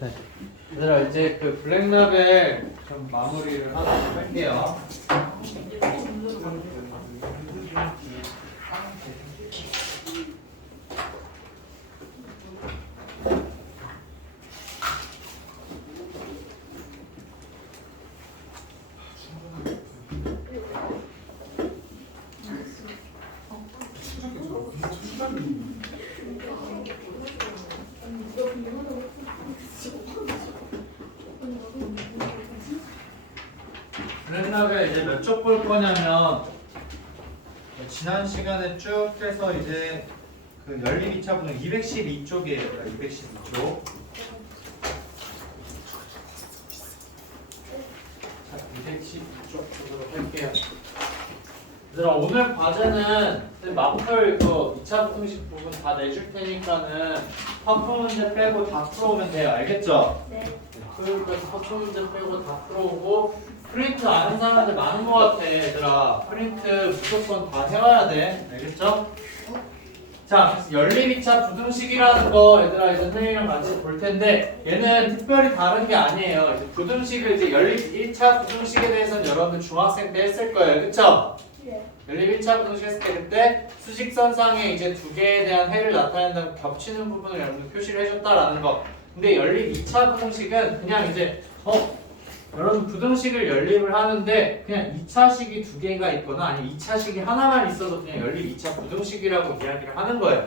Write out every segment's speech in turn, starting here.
네. 얘들아 이제 그 블랙라벨 좀 마무리를 하도록 할게요. 블랙라벨 이제 몇 쪽 볼 거냐면 지난 시간에 쭉 해서 이제 그 열린 2차 분은 212쪽이에요. 212쪽. 자, 212쪽 보도록 할게요. 얘들아 오늘 과제는 마플 그 2차 부등식 부분 다 내줄 테니까는 파프 문제 빼고 다 풀어오면 돼요. 알겠죠? 네. 토요일까지 파프 문제 빼고 다 풀어오고 프린트 아는 사람들 많은 것 같아. 얘들아 프린트 무조건 다 해와야 돼. 알겠죠? 자, 그래서 열립 2차 부등식이라는 거 얘들아 이제 선생님이랑 같이 볼 텐데 얘는 특별히 다른 게 아니에요. 이제 부등식을 이제 열립 1차 부등식에 대해서는 여러분들 중학생 때 했을 거예요. 그쵸? 네. 열립 1차 부등식 했을 때 그때 수직선상에 이제 두 개에 대한 해를 나타낸다고 겹치는 부분을 여러분들 표시를 해줬다라는 거. 근데 열립 2차 부등식은 그냥 이제 여러분 부등식을 연립을 하는데 그냥 2차식이 두 개가 있거나 아니면 2차식이 하나만 있어도 그냥 연립 2차 부등식이라고 이야기를 하는 거예요.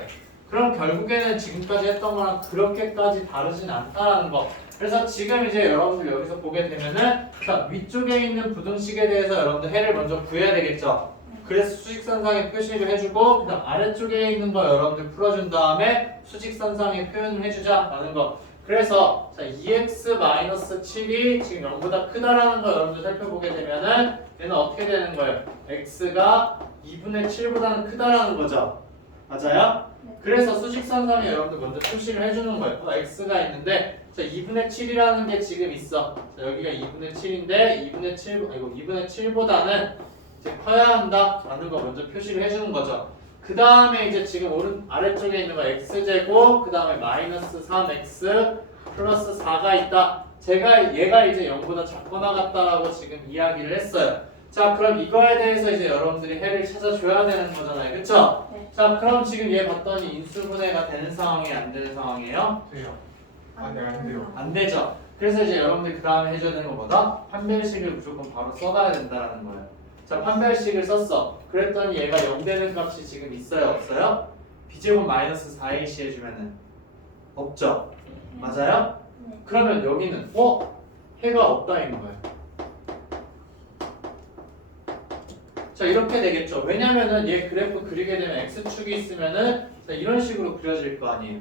그럼 결국에는 지금까지 했던 거랑 그렇게까지 다르진 않다라는 거. 그래서 지금 이제 여러분들 여기서 보게 되면은 자, 위쪽에 있는 부등식에 대해서 여러분들 해를 먼저 구해야 되겠죠. 그래서 수직선상에 표시를 해주고 그다음 아래쪽에 있는 거 여러분들 풀어준 다음에 수직선상에 표현을 해주자라는 거. 그래서 자, 2x-7이 지금 0보다 크다라는 거 여러분들 살펴보게 되면은 얘는 어떻게 되는 거예요? x가 2분의 7보다는 크다라는 거죠. 맞아요? 네. 그래서 수직선상에 여러분들 먼저 표시를 해주는 거예요. x가 있는데 자, 2분의 7이라는 게 지금 있어. 자, 여기가 2분의 7인데 2분의 7보다는 이제 커야 한다라는 거 먼저 표시를 해주는 거죠. 그 다음에 이제 지금 아래쪽에 있는 거 x제곱, 그 다음에 마이너스 3x 플러스 4가 있다. 얘가 이제 0보다 작거나 같다라고 지금 이야기를 했어요. 자, 그럼 이거에 대해서 이제 여러분들이 해를 찾아줘야 되는 거잖아요. 그쵸? 네. 자, 그럼 지금 얘 봤더니 인수분해가 되는 상황이 안 되는 상황이에요? 돼요. 아, 네, 안 돼요. 안 되죠. 그래서 이제 여러분들이 그 다음에 해줘야 되는 것보다 판별식을 무조건 바로 써가야 된다는 거예요. 자, 판별식을 썼어. 그랬더니 얘가 0 되는 값이 지금 있어요? 없어요? b제곱 마이너스 4ac 해주면은 없죠? 맞아요? 네. 그러면 여기는 해가 없다인 거예요. 자, 이렇게 되겠죠. 왜냐면은 얘 그래프 그리게 되면 x축이 있으면은 자, 이런 식으로 그려질 거 아니에요.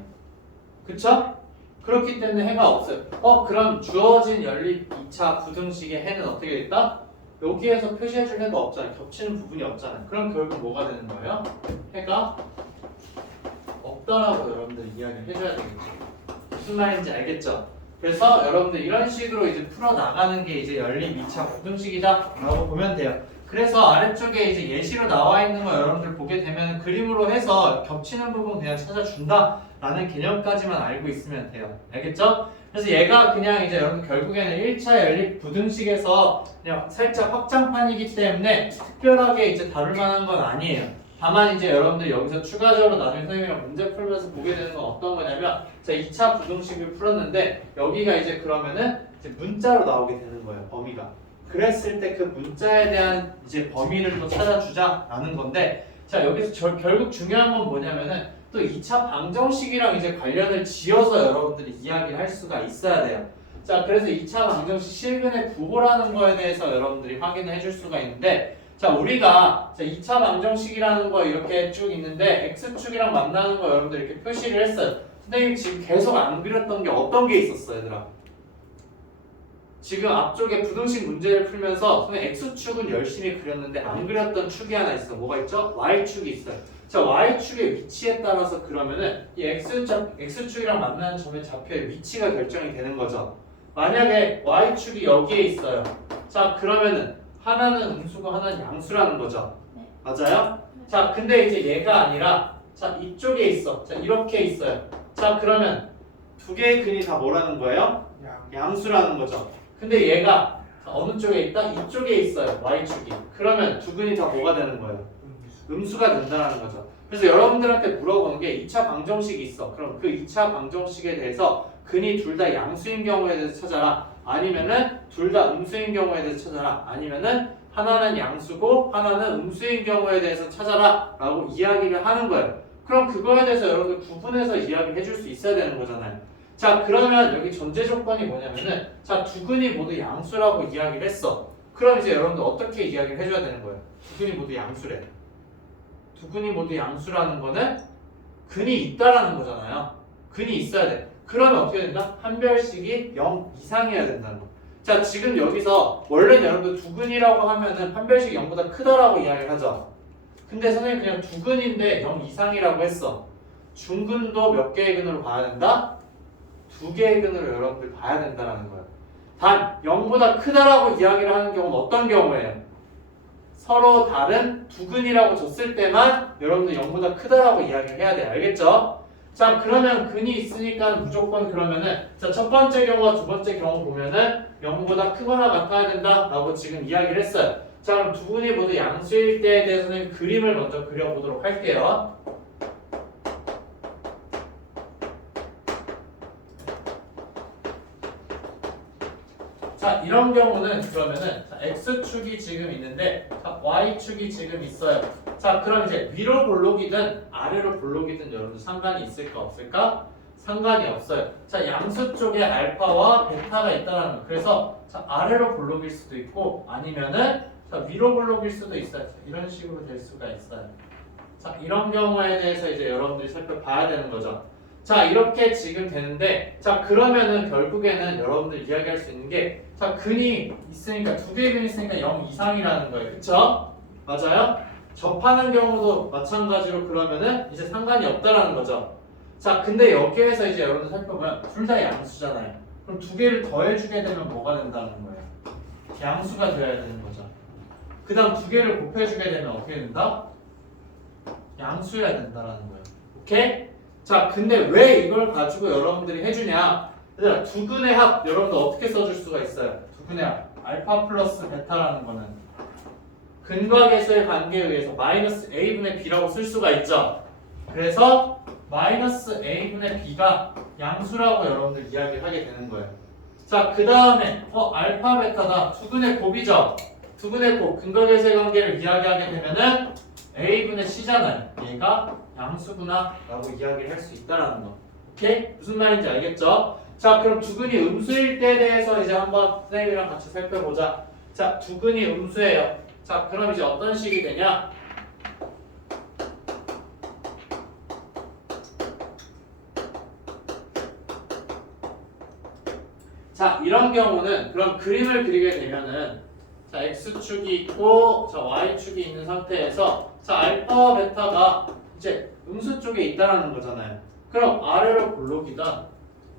그쵸? 그렇기 때문에 해가 없어요. 그럼 주어진 연립 2차 부등식의 해는 어떻게 될까? 여기에서 표시해줄 해가 없잖아요. 겹치는 부분이 없잖아요. 그럼 결국 뭐가 되는 거예요? 해가 없다라고 여러분들 이야기를 해줘야 되겠죠. 무슨 말인지 알겠죠? 그래서 여러분들 이런 식으로 이제 풀어나가는 게 이제 연립 2차 부등식이다 라고 보면 돼요. 그래서 아래쪽에 이제 예시로 나와 있는 거 여러분들 보게 되면 그림으로 해서 겹치는 부분 그냥 찾아준다 라는 개념까지만 알고 있으면 돼요. 알겠죠? 그래서 얘가 그냥 이제 여러분 결국에는 1차 연립 부등식에서 그냥 살짝 확장판이기 때문에 특별하게 이제 다룰 만한 건 아니에요. 다만 이제 여러분들 여기서 추가적으로 나중에 선생님이랑 문제 풀면서 보게 되는 건 어떤 거냐면 자 2차 부등식을 풀었는데 여기가 이제 그러면은 이제 문자로 나오게 되는 거예요. 범위가. 그랬을 때 그 문자에 대한 이제 범위를 또 찾아주자라는 건데 자 여기서 결국 중요한 건 뭐냐면은 또 2차 방정식이랑 이제 관련을 지어서 여러분들이 이야기를 할 수가 있어야 돼요. 자, 그래서 2차 방정식 실근의 부호라는 거에 대해서 여러분들이 확인을 해줄 수가 있는데 자, 우리가 2차 방정식이라는 거 이렇게 쭉 있는데 x축이랑 만나는 거 여러분들 이렇게 표시를 했어요. 선생님 지금 계속 안 그렸던 게 어떤 게 있었어, 얘들아? 지금 앞쪽에 부등식 문제를 풀면서 선생님 x축은 열심히 그렸는데 안 그렸던 축이 하나 있어. 뭐가 있죠? y축이 있어요. 자, y축의 위치에 따라서 그러면은 이 x축이랑 만나는 점의 좌표의 위치가 결정이 되는 거죠. 만약에 y축이 여기에 있어요. 자, 그러면은 하나는 음수고 하나는 양수라는 거죠. 네. 맞아요? 자, 근데 이제 얘가 아니라 자, 이쪽에 있어. 자, 이렇게 있어요. 자, 그러면 두 개의 근이 다 뭐라는 거예요? 야. 양수라는 거죠. 근데 얘가 어느 쪽에 있다? 이쪽에 있어요. y축이. 그러면 두 근이 다 뭐가 되는 거예요? 음수가 된다는 거죠. 그래서 여러분들한테 물어보는 게 2차 방정식이 있어. 그럼 그 2차 방정식에 대해서 근이 둘 다 양수인 경우에 대해서 찾아라. 아니면은 둘 다 음수인 경우에 대해서 찾아라. 아니면은 하나는 양수고 하나는 음수인 경우에 대해서 찾아라 라고 이야기를 하는 거예요. 그럼 그거에 대해서 여러분들 구분해서 이야기를 해줄 수 있어야 되는 거잖아요. 자, 그러면 여기 전제 조건이 뭐냐면은 자, 두 근이 모두 양수라고 이야기를 했어. 그럼 이제 여러분들 어떻게 이야기를 해줘야 되는 거예요? 두 근이 모두 양수래. 두 근이 모두 양수라는 거는 근이 있다라는 거잖아요. 근이 있어야 돼. 그러면 어떻게 된다? 판별식이 0 이상이어야 된다는 거. 자, 지금 여기서 원래는 여러분들 두 근이라고 하면은 판별식이 0보다 크다라고 이야기를 하죠. 근데 선생님 그냥 두 근인데 0 이상이라고 했어. 중근도 몇 개의 근으로 봐야 된다? 두 개의 근으로 여러분들 봐야 된다라는 거예요. 단 0보다 크다라고 이야기를 하는 경우는 어떤 경우예요? 서로 다른 두 근이라고 줬을 때만 여러분들 0보다 크다라고 이야기를 해야 돼요. 알겠죠? 자, 그러면 근이 있으니까 무조건 그러면은 자, 첫 번째 경우와 두 번째 경우 보면은 0보다 크거나 같아야 된다라고 지금 이야기를 했어요. 자, 그럼 두 근이 모두 양수일 때에 대해서는 그림을 먼저 그려보도록 할게요. 자, 이런 경우는 그러면은 자, x축이 지금 있는데 자, y축이 지금 있어요. 자, 그럼 이제 위로 볼록이든 아래로 볼록이든 여러분들 상관이 있을까 없을까? 상관이 없어요. 자, 양수 쪽에 알파와 베타가 있다는 거. 그래서 자, 아래로 볼록일 수도 있고 아니면은 자, 위로 볼록일 수도 있어요. 자, 이런 식으로 될 수가 있어요. 자, 이런 경우에 대해서 이제 여러분들이 살펴봐야 되는 거죠. 자, 이렇게 지금 되는데 자, 그러면은 결국에는 여러분들 이야기할 수 있는 게 자, 근이 있으니까 두 개의 근이 있으니까 0 이상이라는 거예요. 그쵸? 맞아요? 접하는 경우도 마찬가지로 그러면은 이제 상관이 없다라는 거죠. 자, 근데 여기에서 이제 여러분들 살펴보면 둘 다 양수잖아요. 그럼 두 개를 더해주게 되면 뭐가 된다는 거예요? 양수가 되어야 되는 거죠. 그 다음 두 개를 곱해주게 되면 어떻게 된다? 양수여야 된다라는 거예요. 오케이? 자, 근데 왜 이걸 가지고 여러분들이 해주냐? 얘들아, 두 근의 합 여러분들 어떻게 써줄 수가 있어요? 두 근의 합 알파 플러스 베타라는 거는 근과 계수의 관계에 의해서 마이너스 a분의 b라고 쓸 수가 있죠. 그래서 마이너스 a분의 b가 양수라고 여러분들 이야기를 하게 되는 거예요. 자, 그 다음에 알파 베타다 두 근의 곱이죠. 두 근의 곱 근과 계수의 관계를 이야기하게 되면은 a분의 c잖아요. 얘가 양수구나 라고 이야기를 할 수 있다라는 거. 오케이? 무슨 말인지 알겠죠? 자, 그럼 두 근이 음수일 때에 대해서 이제 한번 선생님이랑 같이 살펴보자. 자, 두 근이 음수예요. 자, 그럼 이제 어떤 식이 되냐? 자, 이런 경우는 그럼 그림을 그리게 되면은 자, x축이 있고 자, y축이 있는 상태에서 자, 알파와 베타가 이제 음수 쪽에 있다라는 거잖아요. 그럼 아래로 볼록이든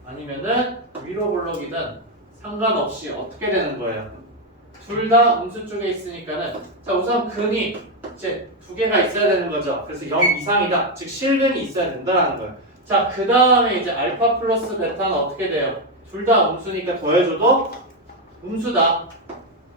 아니면은 위로 볼록이든 상관없이 어떻게 되는 거예요? 둘 다 음수 쪽에 있으니까는 자, 우선 근이 이제 두 개가 있어야 되는 거죠. 그래서 0 이상이다. 즉 실근이 있어야 된다라는 거예요. 자, 그 다음에 이제 알파 플러스 베타는 어떻게 돼요? 둘 다 음수니까 더해줘도 음수다.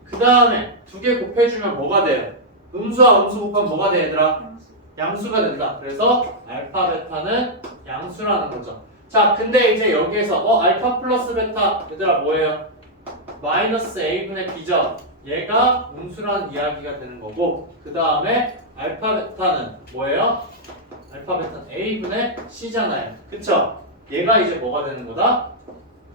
그 다음에 두 개 곱해주면 뭐가 돼요? 음수와 음수 곱하면 뭐가 돼, 얘들아? 양수가 된다. 그래서 알파 베타는 양수라는 거죠. 자, 근데 이제 여기에서 알파 플러스 베타 얘들아 뭐예요? 마이너스 a분의 b죠. 얘가 음수라는 이야기가 되는 거고 그 다음에 알파 베타는 뭐예요? 알파 베타는 a분의 c잖아요. 그쵸? 얘가 이제 뭐가 되는 거다?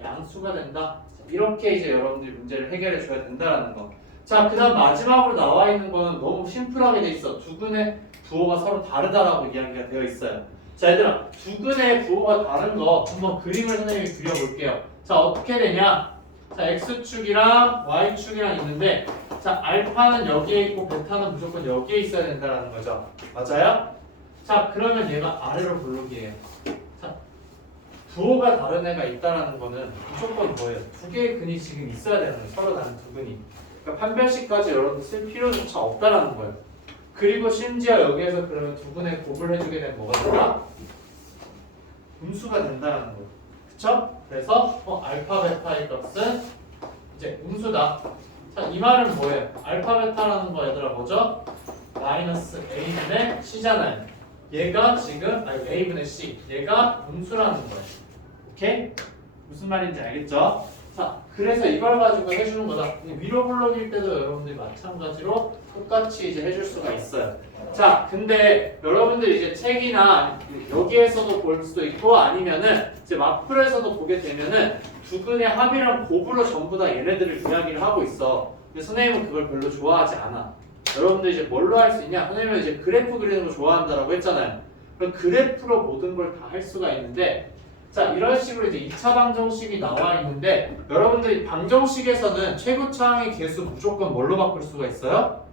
양수가 된다. 이렇게 이제 여러분들이 문제를 해결해 줘야 된다라는 거. 자, 그 다음 마지막으로 나와 있는 거는 너무 심플하게 돼 있어. 두 근의 부호가 서로 다르다라고 이야기가 되어 있어요. 자, 얘들아, 두 근의 부호가 다른 거 한번 그림을 선생님이 그려볼게요. 자, 어떻게 되냐? 자, x축이랑 y축이랑 있는데 자, 알파는 여기에 있고 베타는 무조건 여기에 있어야 된다는 거죠. 맞아요? 자, 그러면 얘가 아래로 볼록이에요. 자, 부호가 다른 애가 있다는 거는 무조건 뭐예요? 두 개의 근이 지금 있어야 되는 거예요. 서로 다른 두 근이. 그러니까 판별식까지 여러분 쓸 필요조차 없다라는 거예요. 그리고 심지어 여기에서 그러면 두 분의 곱을 해주게 되면 뭐가 된다? 음수가 된다는 거예요. 그쵸? 그래서 알파 베타의 값은 이제 음수다. 자, 이 말은 뭐예요? 알파 베타라는 거 얘들아 뭐죠? 마이너스 a분의 c잖아요. 얘가 지금 a분의 c. 얘가 음수라는 거예요. 오케이? 무슨 말인지 알겠죠? 자, 그래서 이걸 가지고 해주는 거다. 위로 블록일 때도 여러분들이 마찬가지로 똑같이 이제 해줄 수가 있어요. 자, 근데 여러분들 이제 책이나 여기에서도 볼 수도 있고 아니면은 이제 마플에서도 보게 되면은 두근의 합이랑 곱으로 전부 다 얘네들을 이야기를 하고 있어. 근데 선생님은 그걸 별로 좋아하지 않아. 여러분들 이제 뭘로 할 수 있냐? 선생님은 이제 그래프 그리는 거 좋아한다라고 했잖아요. 그럼 그래프로 모든 걸 다 할 수가 있는데 자, 이런 식으로 이제 2차 방정식이 나와 있는데 여러분들이 방정식에서는 최고차항의 개수 무조건 뭘로 바꿀 수가 있어요?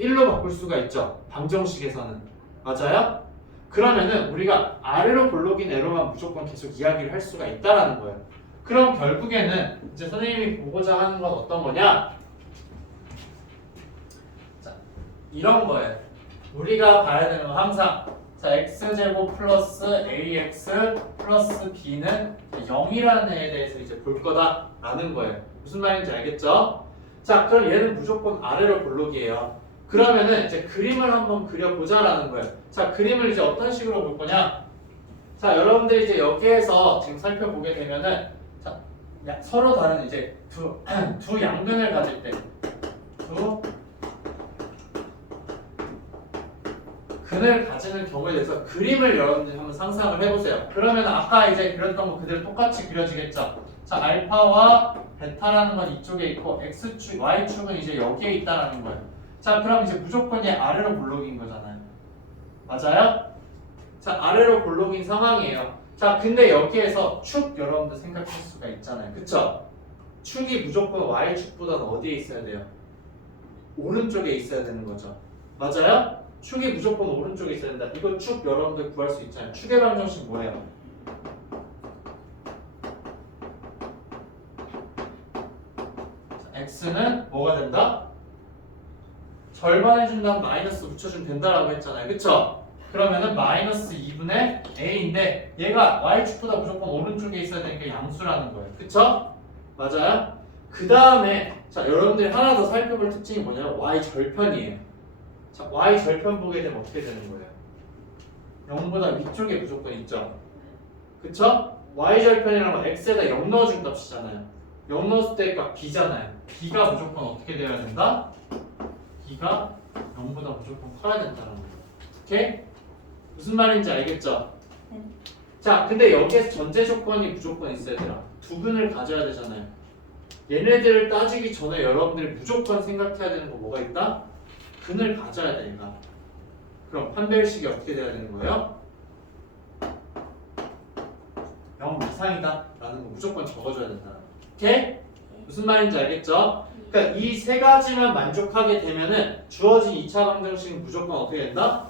1로 바꿀 수가 있죠. 방정식에서는. 맞아요? 그러면은 우리가 아래로 볼록인 애로만 무조건 계속 이야기를 할 수가 있다라는 거예요. 그럼 결국에는 이제 선생님이 보고자 하는 건 어떤 거냐? 자, 이런 거예요. 우리가 봐야 되는 건 항상 자, x제곱 플러스 ax 플러스 b는 0이라는 애에 대해서 이제 볼 거다라는 거예요. 무슨 말인지 알겠죠? 자, 그럼 얘는 무조건 아래로 볼록이에요. 그러면은 이제 그림을 한번 그려보자라는 거예요. 자, 그림을 이제 어떤 식으로 볼 거냐? 자, 여러분들 이제 여기에서 지금 살펴보게 되면은 자, 서로 다른 이제 두 양면을 가질 때 근을 가지는 경우에 대해서 그림을 여러분들이 한번 상상을 해보세요. 그러면 아까 이제 그렸던 거 그대로 똑같이 그려지겠죠? 자, 알파와 베타라는 건 이쪽에 있고 x축, y축은 이제 여기에 있다라는 거예요. 자, 그럼 이제 무조건 얘 아래로 볼록인 거잖아요. 맞아요? 자, 아래로 볼록인 상황이에요. 자, 근데 여기에서 축 여러분들 생각할 수가 있잖아요. 그쵸? 축이 무조건 y축보다는 어디에 있어야 돼요? 오른쪽에 있어야 되는 거죠. 맞아요? 축이 무조건 오른쪽에 있어야 된다. 이거 축 여러분들 구할 수 있잖아요. 축의 방정식 뭐예요? 자, x는 뭐가 된다? 절반 해준 다음 마이너스 붙여주면 된다라고 했잖아요. 그쵸? 그러면은 마이너스 2분의 a인데 얘가 y축보다 무조건 오른쪽에 있어야 되는 게 양수라는 거예요. 그쵸? 맞아요? 그 다음에 자, 여러분들이 하나 더 살펴볼 특징이 뭐냐면 y절편이에요. 자, y절편 보게 되면 어떻게 되는 거예요? 0보다 위쪽에 무조건 있죠. 그쵸? y절편이라는 건 x에다 0 넣어준 값이잖아요. 0 넣었을 때 값 b잖아요. b가 무조건 어떻게 되어야 된다? b가 0보다 무조건 커야 된다는 거예요. 오케이? 무슨 말인지 알겠죠? 네. 자, 근데 여기에서 전제 조건이 무조건 있어야 돼요. 두 근을 가져야 되잖아요. 얘네들을 따지기 전에 여러분들이 무조건 생각해야 되는 거 뭐가 있다? 근을 가져야 돼, 얘가. 그럼 판별식이 어떻게 돼야 되는 거예요? 0 이상이다 라는 거 무조건 적어줘야 된다. 오케이? 무슨 말인지 알겠죠? 그러니까 이 세 가지만 만족하게 되면은 주어진 2차 방정식은 무조건 어떻게 된다?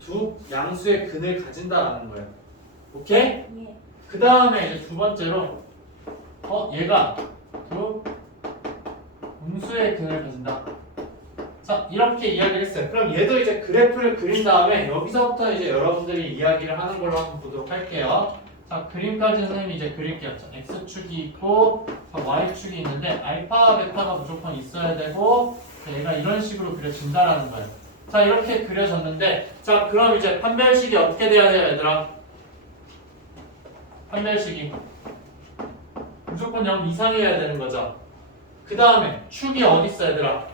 두 양수의 근을 가진다라는 거예요. 오케이? 예. 그 다음에 이제 두 번째로 얘가 두 음수의 근을 가진다. 자, 이렇게 이야기를 했어요. 그럼 얘도 이제 그래프를 그린 다음에 여기서부터 이제 여러분들이 이야기를 하는 걸로 한번 보도록 할게요. 자, 그림까지 선생님이 이제 그릴게요. 자, x축이 있고 y축이 있는데 알파와 베타가 무조건 있어야 되고 얘가 이런 식으로 그려진다라는 거예요. 자, 이렇게 그려졌는데 자, 그럼 이제 판별식이 어떻게 돼야 돼요, 얘들아? 판별식이 무조건 0 이상이어야 되는 거죠. 그 다음에 축이 어디 있어, 얘들아?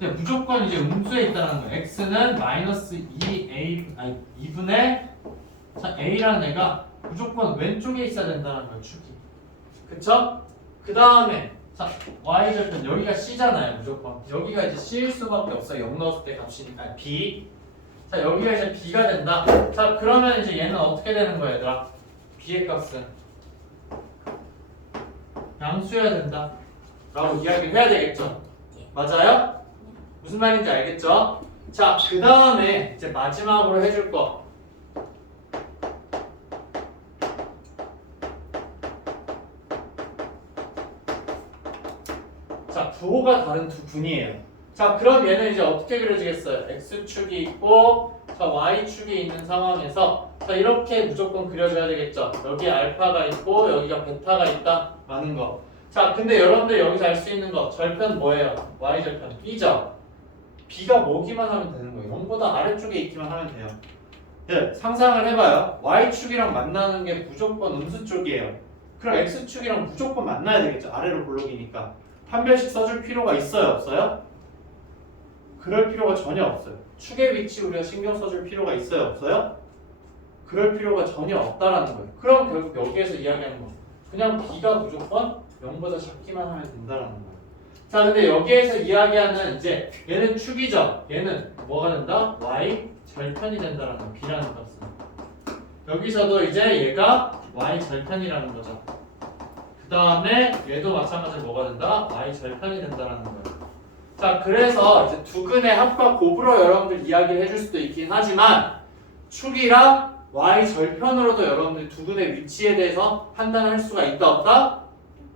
네, 무조건 이제 음수에 있다는 거예요. x는 마이너스 2분의 자, a라는 애가 무조건 왼쪽에 있어야 된다는 거예요, 축이. 그쵸? 그 다음에 자, y절편 여기가 c잖아요, 무조건. 여기가 이제 c일 수밖에 없어요. 0 넣었을 때 값이니까 b. 자, 여기가 이제 b가 된다. 자, 그러면 이제 얘는 어떻게 되는 거야, 얘들아? b의 값은 양수여야 된다 라고 이야기를 해야 되겠죠. 맞아요? 무슨 말인지 알겠죠? 자, 그 다음에 이제 마지막으로 해줄 거. 자, 부호가 다른 두 분이에요. 자, 그럼 얘는 이제 어떻게 그려지겠어요? x축이 있고 자, y축이 있는 상황에서 자, 이렇게 무조건 그려줘야 되겠죠. 여기 알파가 있고 여기가 베타가 있다 라는 거. 자, 근데 여러분들 여기서 알 수 있는 거 절편 뭐예요? y절편 b죠. b가 뭐기만 하면 되는 거예요. 0보다 아래쪽에 있기만 하면 돼요. 네, 상상을 해봐요. y축이랑 만나는 게 무조건 음수 쪽이에요. 그럼 x축이랑 무조건 만나야 되겠죠. 아래로 볼록이니까. 판별식 써줄 필요가 있어요? 없어요? 그럴 필요가 전혀 없어요. 축의 위치 우리가 신경 써줄 필요가 있어요? 없어요? 그럴 필요가 전혀 없다라는 거예요. 그럼 결국 여기에서 이야기하는 거 그냥 b가 무조건 0보다 작기만 하면 된다라는 거예요. 자, 근데 여기에서 이야기하는 이제 얘는 축이죠. 얘는 뭐가 된다? y 절편이 된다라는 거, b라는 값은. 여기서도 이제 얘가 y 절편이라는 거죠. 그 다음에 얘도 마찬가지로 뭐가 된다? y 절편이 된다라는 거예요. 자, 그래서 이제 두근의 합과 곱으로 여러분들 이야기를 해줄 수도 있긴 하지만 축이랑 y 절편으로도 여러분들 두근의 위치에 대해서 판단할 수가 있다 없다?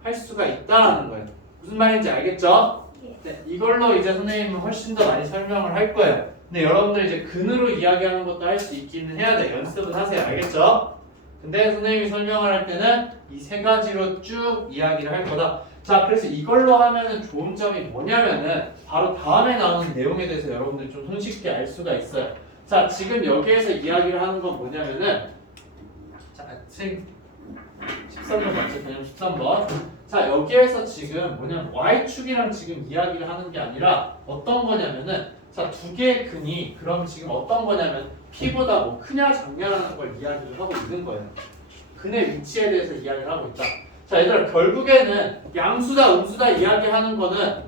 할 수가 있다라는 거예요. 무슨 말인지 알겠죠? 네, 이걸로 이제 선생님은 훨씬 더 많이 설명을 할 거예요. 근데 여러분들 이제 근으로 이야기하는 것도 할 수 있기는 해야 돼. 연습은 하세요. 알겠죠? 근데 선생님이 설명을 할 때는 이 세 가지로 쭉 이야기를 할 거다. 자, 그래서 이걸로 하면은 좋은 점이 뭐냐면은 바로 다음에 나오는 내용에 대해서 여러분들이 좀 손쉽게 알 수가 있어요. 자, 지금 여기에서 이야기를 하는 건 뭐냐면은 자, 선생님 13번 맞죠? 그냥 13번. 자, 여기에서 지금 뭐냐면 y축이랑 지금 이야기를 하는 게 아니라 어떤 거냐면은 자, 두 개의 근이 그럼 지금 어떤 거냐면 p보다 뭐 크냐 작냐라는 걸 이야기를 하고 있는 거예요. 근의 위치에 대해서 이야기를 하고 있다. 자, 얘들아, 결국에는 양수다 음수다 이야기하는 거는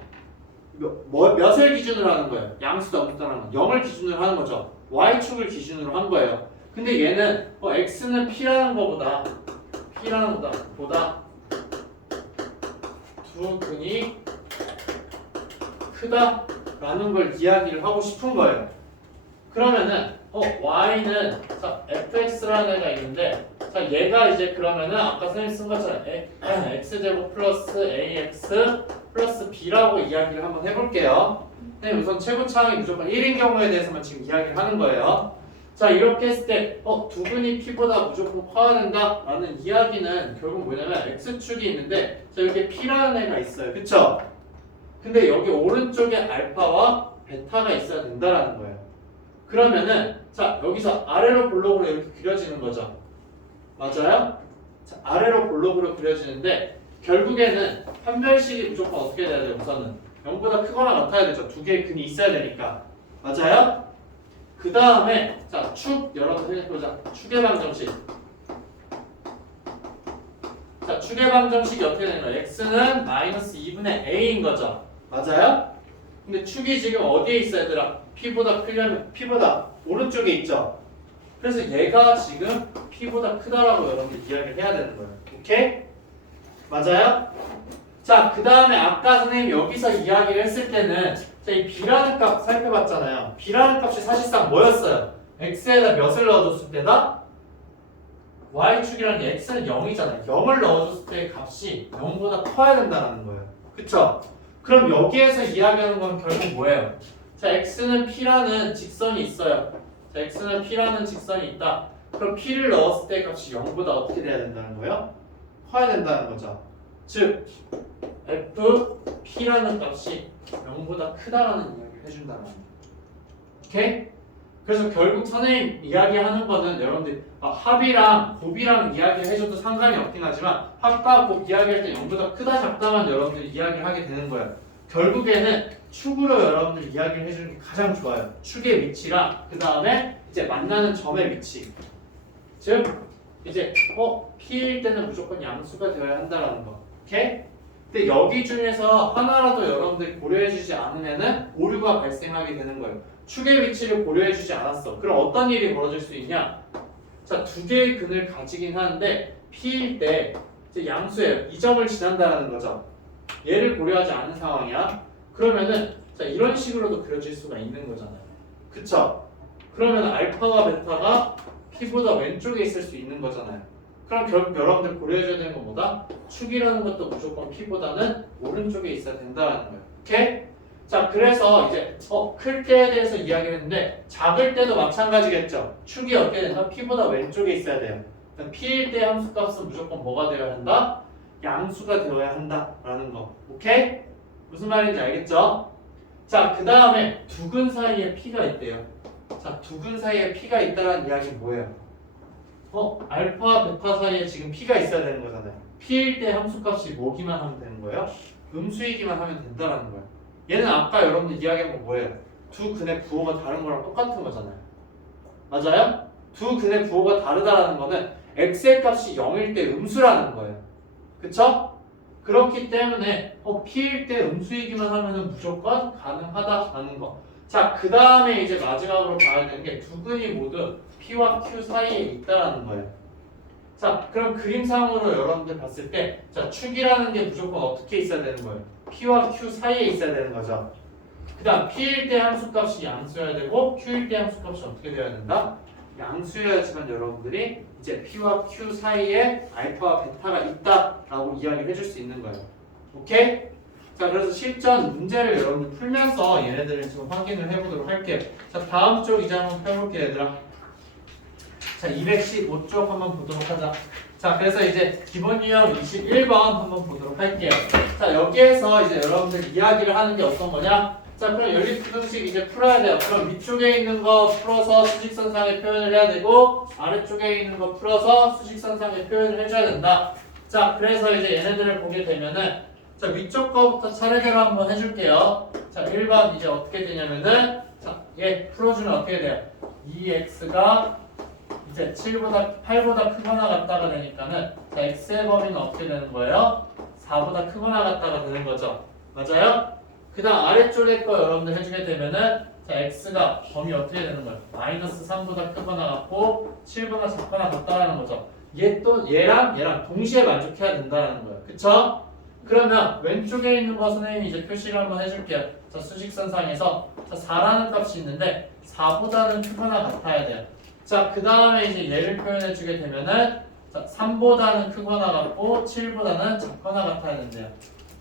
몇을 기준으로 하는 거예요? 양수다 음수다라는 거 0을 기준으로 하는 거죠. y축을 기준으로 한 거예요. 근데 얘는 x는 p라는 거보다 두 근이 크다라는 걸 이야기를 하고 싶은 거예요. 그러면은 y는 자 fx라는 애가 있는데 자 얘가 이제 그러면은 아까 선생님 쓴 것처럼 x제곱 플러스 ax 플러스 b라고 이야기를 한번 해볼게요. 네, 우선 최고차항이 무조건 1인 경우에 대해서만 지금 이야기를 하는 거예요. 자, 이렇게 했을 때 두 근이 p보다 무조건 커야 된다라는 이야기는 결국 뭐냐면 x축이 있는데 자 이렇게 p라는 애가 있어요. 그쵸? 근데 여기 오른쪽에 알파와 베타가 있어야 된다라는 거예요. 그러면은 자 여기서 아래로 볼록으로 이렇게 그려지는 거죠. 맞아요? 자, 아래로 볼록으로 그려지는데 결국에는 판별식이 무조건 어떻게 돼야 돼요? 우선은 0보다 크거나 같아야 되죠. 두 개의 근이 있어야 되니까. 맞아요? 그 다음에 자 축 여러분 생각해보자. 축의 방정식. 자 축의 방정식이 어떻게 되는 거예요? x는 마이너스 2분의 a인 거죠. 맞아요? 근데 축이 지금 어디에 있어 얘들아? p보다 크려면 p보다 오른쪽에 있죠. 그래서 얘가 지금 p보다 크다라고 여러분들 이야기를 해야 되는 거예요. 오케이? 맞아요? 자, 그 다음에 아까 선생님 여기서 이야기를 했을 때는 자, 이 b라는 값 살펴봤잖아요. b라는 값이 사실상 뭐였어요? x에다 몇을 넣어줬을 때다? y축이라는 게 x는 0이잖아요. 0을 넣어줬을 때 값이 0보다 커야 된다는 거예요. 그쵸? 그럼 여기에서 이야기하는 건 결국 뭐예요? 자, x는 p라는 직선이 있어요. 자, x는 p라는 직선이 있다. 그럼 p를 넣었을 때 값이 0보다 어떻게 돼야 된다는 거예요? 커야 된다는 거죠. 즉 fp라는 값이 0보다 크다라는 이야기를 해준다는 겁니다. 오케이? 그래서 결국 선생님 이야기하는 거는 여러분들 합이랑 곱이랑 이야기를 해줘도 상관이 없긴 하지만 합과 곱 이야기할 때 0보다 크다 작다만 여러분들이 이야기를 하게 되는 거예요. 결국에는 축으로 여러분들 이야기를 해주는 게 가장 좋아요. 축의 위치랑 그 다음에 이제 만나는 점의 위치. 즉 이제 p일 때는 무조건 양수가 되어야 한다라는 거. 오케이? 근데 여기 중에서 하나라도 여러분들이 고려해주지 않으면은 오류가 발생하게 되는 거예요. 축의 위치를 고려해주지 않았어. 그럼 어떤 일이 벌어질 수 있냐? 자, 두 개의 근을 가지긴 하는데 p일 때 이제 양수예요. 이 점을 지난다라는 거죠. 얘를 고려하지 않은 상황이야. 그러면은 자 이런 식으로도 그려질 수가 있는 거잖아요. 그쵸? 그러면 알파와 베타가 p보다 왼쪽에 있을 수 있는 거잖아요. 그럼 결국 여러분들 고려해줘야 되는 건 뭐다? 축이라는 것도 무조건 p보다는 오른쪽에 있어야 된다는 거예요. 오케이? 자, 그래서 이제 클 때에 대해서 이야기를 했는데 작을 때도 마찬가지겠죠. 축이 어떻게 된다? P보다 왼쪽에 있어야 돼요. 그러니까 P일 때 함수값은 무조건 뭐가 되어야 한다? 양수가 되어야 한다라는 거. 오케이? 무슨 말인지 알겠죠? 자, 그 다음에 두근 사이에 P가 있대요. 자, 두근 사이에 P가 있다라는 이야기는 뭐예요? 알파와 베타 사이에 지금 P가 있어야 되는 거잖아요. P일 때 함수값이 뭐기만 하면 되는 거예요? 음수이기만 하면 된다라는 거예요. 얘는 아까 여러분들 이야기한 거 뭐예요? 두 근의 부호가 다른 거랑 똑같은 거잖아요. 맞아요? 두 근의 부호가 다르다라는 거는 x의 값이 0일 때 음수라는 거예요. 그쵸? 그렇기 때문에 p일 때 음수이기만 하면은 무조건 가능하다라는 거. 자, 그 다음에 이제 마지막으로 봐야 되는 게 두 근이 모두 p와 q 사이에 있다라는 거예요. 자, 그럼 그림상으로 여러분들 봤을 때, 자, 축이라는 게 무조건 어떻게 있어야 되는 거예요? P와 Q 사이에 있어야 되는 거죠. 그 다음 P일 때 함수값이 양수여야 되고 Q일 때 함수값이 어떻게 되어야 된다? 양수여야지만 여러분들이 이제 P와 Q 사이에 알파와 베타가 있다라고 이야기를 해줄 수 있는 거예요. 오케이? 자, 그래서 실전 문제를 여러분들 풀면서 얘네들을 좀 확인을 해보도록 할게요. 자, 다음 쪽 이제 한번 펴볼게요, 얘들아. 자, 215쪽 한번 보도록 하자. 자, 그래서 이제 기본 유형 21번 한번 보도록 할게요. 자, 여기에서 이제 여러분들 이야기를 하는 게 어떤 거냐? 자, 그럼 연립부등식 이제 풀어야 돼요. 그럼 위쪽에 있는 거 풀어서 수직선상에 표현을 해야 되고 아래쪽에 있는 거 풀어서 수직선상에 표현을 해줘야 된다. 자, 그래서 이제 얘네들을 보게 되면은 자, 위쪽 거부터 차례대로 한번 해줄게요. 자, 1번 이제 어떻게 되냐면은 자, 얘 풀어주면 어떻게 돼요? 2x가 이제 8보다 크거나 같다가 되니까는 자, x의 범위는 어떻게 되는 거예요? 4보다 크거나 같다가 되는 거죠. 맞아요? 그 다음 아래쪽에 거 여러분들 해주게 되면은 자, x가 범위 어떻게 되는 거예요? 마이너스 3보다 크거나 같고 7보다 작거나 같다라는 거죠. 얘 또 얘랑 동시에 만족해야 된다는 거예요. 그쵸? 그러면 왼쪽에 있는 거 선생님이 이제 표시를 한번 해줄게요. 자, 수직선상에서 자, 4라는 값이 있는데 4보다는 크거나 같아야 돼요. 자, 그 다음에 이제 얘를 표현해 주게 되면은 자, 3보다는 크거나 같고 7보다는 작거나 같아야 된대요.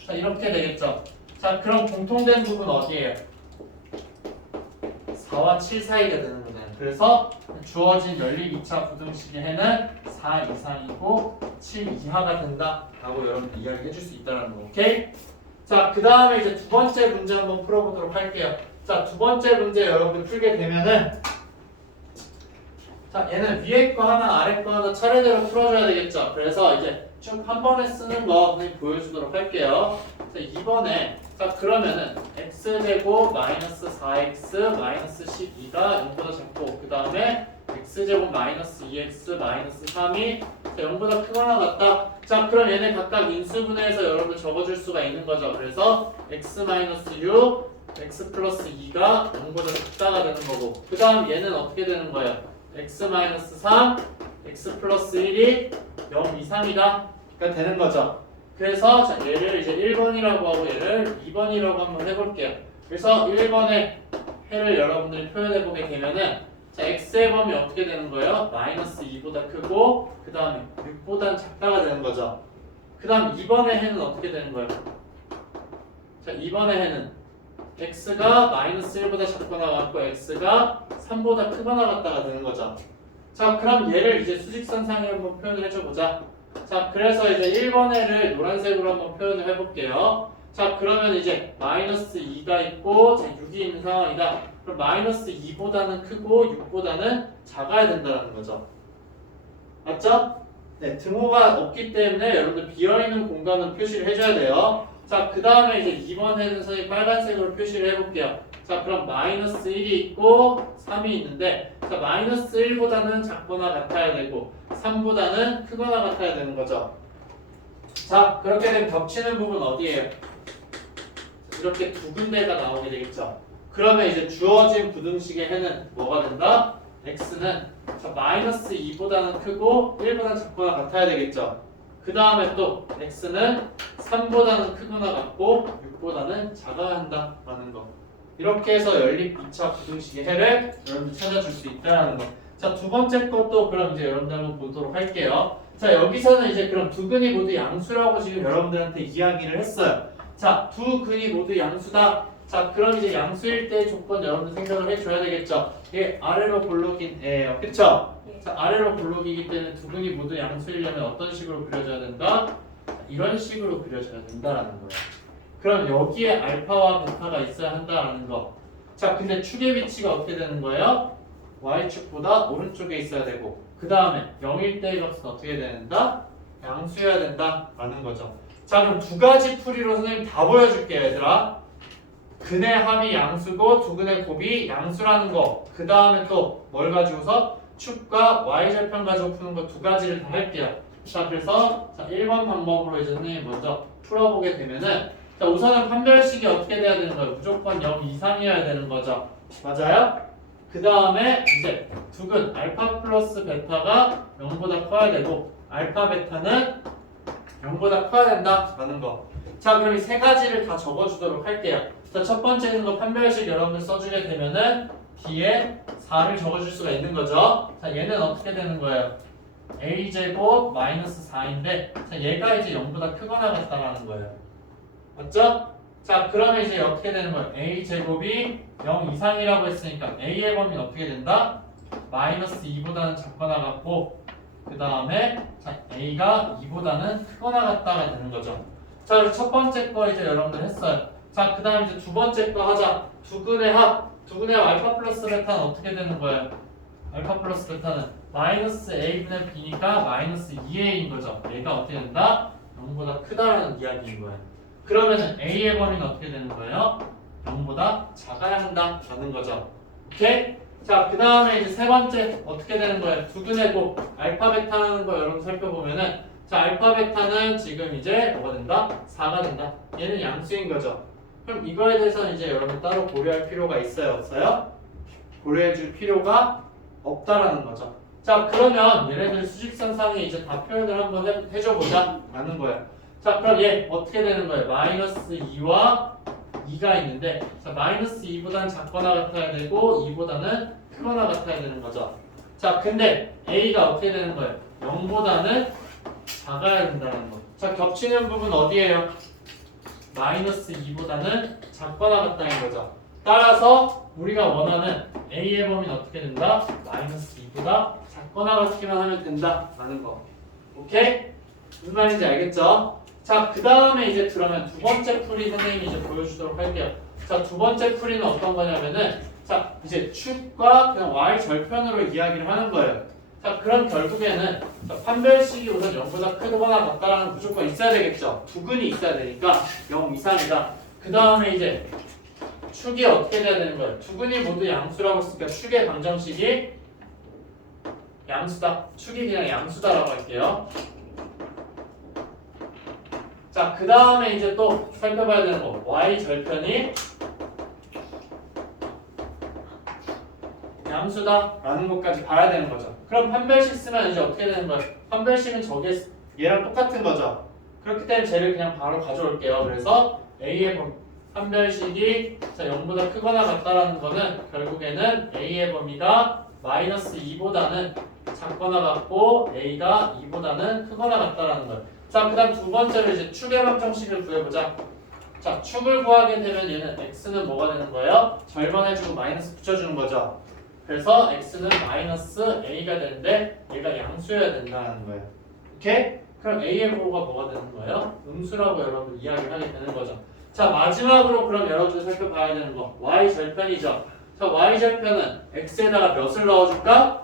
자, 이렇게 되겠죠. 자, 그럼 공통된 부분 어디예요? 4와 7 사이가 되는 거잖아요. 그래서 주어진 연립 2차 부등식의 해는 4 이상이고 7 이하가 된다라고 여러분들 이야기해 줄 수 있다는 거. 오케이? 자, 그 다음에 이제 두 번째 문제 한번 풀어보도록 할게요. 자, 두 번째 문제 여러분들 풀게 되면은 자, 얘는 위에 거 하나, 아래 거 하나 차례대로 풀어줘야 되겠죠. 그래서 이제 쭉 한 번에 쓰는 거 선생님 보여주도록 할게요. 자, 이번에 자, 그러면은 x제곱 마이너스 4x 마이너스 12가 0보다 작고 그 다음에 x제곱 마이너스 2x 마이너스 3이 0보다 크거나 같다. 자, 그럼 얘네 각각 인수분해해서 여러분들 적어줄 수가 있는 거죠. 그래서 x 마이너스 6, x 플러스 2가 0보다 작다가 되는 거고 그 다음 얘는 어떻게 되는 거예요? x-3, x 플러스 1이 0 이상이다. 가 되는 거죠. 그래서 자, 얘를 이제 1번이라고 하고 얘를 2번이라고 한번 해볼게요. 그래서 1번의 해를 여러분들이 표현해보게 되면은 자, x의 범위 어떻게 되는 거예요? 마이너스 2보다 크고 그 다음에 6보다 작다가 되는 거죠. 그 다음 2번의 해는 어떻게 되는 거예요? 자, 2번의 해는 x가 마이너스 1보다 작거나 같고 x가 3보다 크거나 같다가 되는 거죠. 자, 그럼 얘를 이제 수직선상에 한번 표현을 해줘보자. 자, 그래서 이제 1번 해를 노란색으로 한번 표현을 해볼게요. 자, 그러면 이제 마이너스 2가 있고 자, 6이 있는 상황이다. 그럼 마이너스 2보다는 크고 6보다는 작아야 된다는 거죠. 맞죠? 네, 등호가 없기 때문에 여러분들 비어있는 공간은 표시를 해줘야 돼요. 자, 그 다음에 이제 2번 해는 선생님 빨간색으로 표시를 해볼게요. 자, 그럼 마이너스 1이 있고 3이 있는데 자, 마이너스 1보다는 작거나 같아야 되고 3보다는 크거나 같아야 되는 거죠. 자, 그렇게 되면 겹치는 부분 어디예요? 이렇게 두 군데가 나오게 되겠죠. 그러면 이제 주어진 부등식의 해는 뭐가 된다? x는 자, 마이너스 2보다는 크고 1보다는 작거나 같아야 되겠죠. 그 다음에 또 x는 3보다는 크거나 같고 6보다는 작아야 한다라는 거. 이렇게 해서 연립 2차 부등식의 해를 여러분들 찾아줄 수 있다는 거. 자, 두 번째 것도 그럼 이제 여러분들 한번 보도록 할게요. 자, 여기서는 이제 그럼 두 근이 모두 양수라고 지금 여러분들한테 이야기를 했어요. 자, 두 근이 모두 양수다. 자, 그럼 이제 양수일 때 조건 여러분들 생각을 해줘야 되겠죠. 이게 아래로 볼록인 애예요. 그쵸? 예. 자, 아래로 볼록이기 때문에 두 근이 모두 양수이려면 어떤 식으로 그려져야 된다? 자, 이런 식으로 그려져야 된다라는 거예요. 그럼 여기에 알파와 베타가 있어야 한다라는 거. 자, 근데 축의 위치가 어떻게 되는 거예요? y축보다 오른쪽에 있어야 되고 그 다음에 0일 때의 값은 어떻게 된다? 양수여야 된다라는 거죠. 자, 그럼 두 가지 풀이로 선생님 다 보여줄게요, 얘들아. 근의 합이 양수고 두 근의 곱이 양수라는 거. 그 다음에 또 뭘 가지고서 축과 y절편 가지고 푸는 거 두 가지를 다 할게요. 자, 그래서 자, 1번 방법으로 이제 선생님 먼저 풀어보게 되면은 자, 우선은 판별식이 어떻게 돼야 되는 거예요? 무조건 0 이상이어야 되는 거죠. 맞아요? 그 다음에 이제 두 근 알파 플러스 베타가 0보다 커야 되고 알파 베타는 0보다 커야 된다라는 거. 자, 그럼 이 세 가지를 다 적어주도록 할게요. 자, 첫 번째는 거 판별식 여러분들 써주게 되면은 뒤에 4를 적어줄 수가 있는 거죠. 자, 얘는 어떻게 되는 거예요? a제곱 마이너스 4인데 자, 얘가 이제 0보다 크거나 같다라는 거예요. 맞죠? 자, 그러면 이제 어떻게 되는 거예요? a제곱이 0 이상이라고 했으니까 a의 범위는 어떻게 된다? 마이너스 2보다는 작거나 같고 그 다음에 자, a가 2보다는 크거나 같다가 되는 거죠. 자, 그래서 첫 번째 거 이제 여러분들 했어요. 자, 그 다음 이제 두 번째 거 하자. 두 근의 합, 두 근의 알파 플러스 베타는 어떻게 되는 거예요? 알파 플러스 베타는 마이너스 a분의 b니까 마이너스 2a인 거죠. 얘가 어떻게 된다? 0보다 크다라는 이야기인 거예요. 그러면 a의 범위는 어떻게 되는 거예요? 0보다 작아야 한다라는 거죠. 오케이? 자, 그 다음에 이제 세 번째 어떻게 되는 거예요? 두 근의 곱 알파 베타라는 거 여러분 살펴보면은 자, 알파 베타는 지금 이제 뭐가 된다? 4가 된다. 얘는 양수인 거죠. 그럼 이거에 대해서는 이제 여러분 따로 고려할 필요가 있어요, 없어요? 고려해줄 필요가 없다라는 거죠. 자, 그러면 얘네들 수직선상에 이제 다 표현을 한번 해줘보자 라는 거예요. 자, 그럼 얘 어떻게 되는 거예요? 마이너스 2와 2가 있는데 자, 마이너스 2보다는 작거나 같아야 되고 2보다는 크거나 같아야 되는 거죠. 자, 근데 a가 어떻게 되는 거예요? 0보다는 작아야 된다는 거. 자, 겹치는 부분 어디예요? 마이너스 2보다는 작거나 같다는 거죠. 따라서 우리가 원하는 a의 범위는 어떻게 된다? 마이너스 2보다 작거나 같기만 하면 된다라는 거. 오케이? 무슨 말인지 알겠죠? 자, 그 다음에 이제 그러면 두 번째 풀이 선생님이 이제 보여주도록 할게요. 자, 두 번째 풀이는 어떤 거냐면은 자, 이제 축과 그냥 y 절편으로 이야기를 하는 거예요. 자, 그럼 결국에는 자, 판별식이 우선 0보다 크거나 같다라는 무조건 있어야 되겠죠. 두 근이 있어야 되니까 0 이상이다. 그 다음에 이제 축이 어떻게 돼야 되는 거예요? 두 근이 모두 양수라고 했으니까 축의 방정식이 양수다. 축이 그냥 양수다라고 할게요. 자, 그 다음에 이제 또 살펴봐야 되는 거 y 절편이 양수다라는 것까지 봐야 되는 거죠. 그럼 판별식 쓰면 이제 어떻게 되는 거예요? 판별식은 저게 얘랑 똑같은 거죠. 그렇기 때문에 쟤를 그냥 바로 가져올게요. 그래서 a의 판별식이 자 0보다 크거나 같다라는 거는 결국에는 a의 범위가 마이너스 2보다는 작거나 같고 a가 2보다는 크거나 같다라는 거예요. 자, 그 다음 두 번째로 이제 축의 방정식을 구해보자. 자, 축을 구하게 되면 얘는 x는 뭐가 되는 거예요? 절반해주고 마이너스 붙여주는 거죠. 그래서 x는 마이너스 a가 되는데 얘가 양수여야 된다는 거예요. 오케이? 그럼 a의 보호가 뭐가 되는 거예요? 음수라고 여러분 이야기를 하게 되는 거죠. 자, 마지막으로 그럼 여러분들 살펴봐야 되는 거 y 절편이죠. 자, y 절편은 x에다가 몇을 넣어줄까?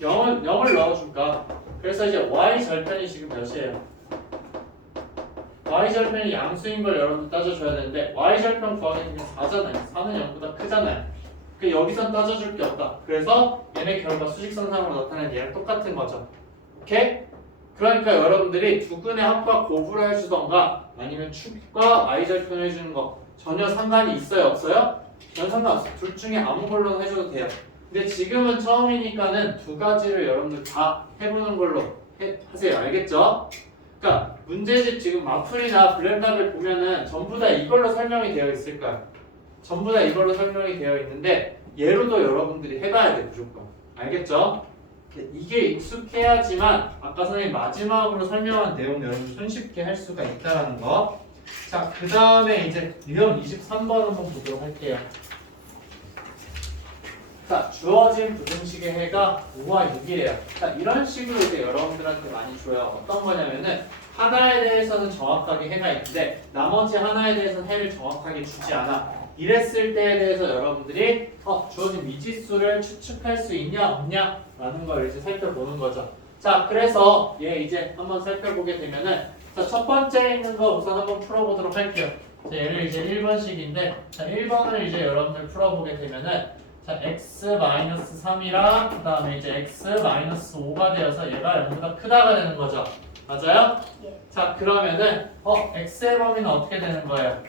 0을 넣어줄까? 그래서 이제 y 절편이 지금 몇이에요? y 절편이 양수인 걸 여러분들 따져줘야 되는데 y 절편 구하게 되면 4잖아요. 4는 0보다 크잖아요. 그 여기선 따져줄 게 없다. 그래서 얘네 결과 수직선상으로 나타낸 얘랑 똑같은 거죠. 오케이? 그러니까 여러분들이 두 근의 합과 곱을 해주던가 아니면 축과 y절편을 해주는 거 전혀 상관이 있어요? 없어요? 전혀 상관없어요. 둘 중에 아무 걸로 해줘도 돼요. 근데 지금은 처음이니까는 두 가지를 여러분들 다 해보는 걸로 하세요. 알겠죠? 그러니까 문제집 지금 마플이나 블랙답을 보면은 전부 다 이걸로 설명이 되어 있을 거예요. 전부 다 이걸로 설명이 되어 있는데 얘로도 여러분들이 해봐야 돼 무조건. 알겠죠? 이게 익숙해야지만 아까 선생님 마지막으로 설명한 내용 여러분 손쉽게 할 수가 있다는 거 자, 그 다음에 이제 유형 23번 한번 보도록 할게요. 자, 주어진 부등식의 해가 5와 6이래요. 자, 이런 식으로 이제 여러분들한테 많이 줘요. 어떤 거냐면은 하나에 대해서는 정확하게 해가 있는데 나머지 하나에 대해서는 해를 정확하게 주지 않아. 이랬을 때에 대해서 여러분들이 주어진 미지수를 추측할 수 있냐 없냐 라는 걸 이제 살펴보는 거죠. 자, 그래서 얘 이제 한번 살펴보게 되면은 자, 첫 번째 있는 거 우선 한번 풀어보도록 할게요. 자, 얘를 이제 1번식인데 자, 1번을 이제 여러분들 풀어보게 되면은 자, x-3이랑 그 다음에 이제 x-5가 되어서 얘가 0보다 크다가 되는 거죠. 맞아요? 예. 자, 그러면은 x의 범위는 어떻게 되는 거예요?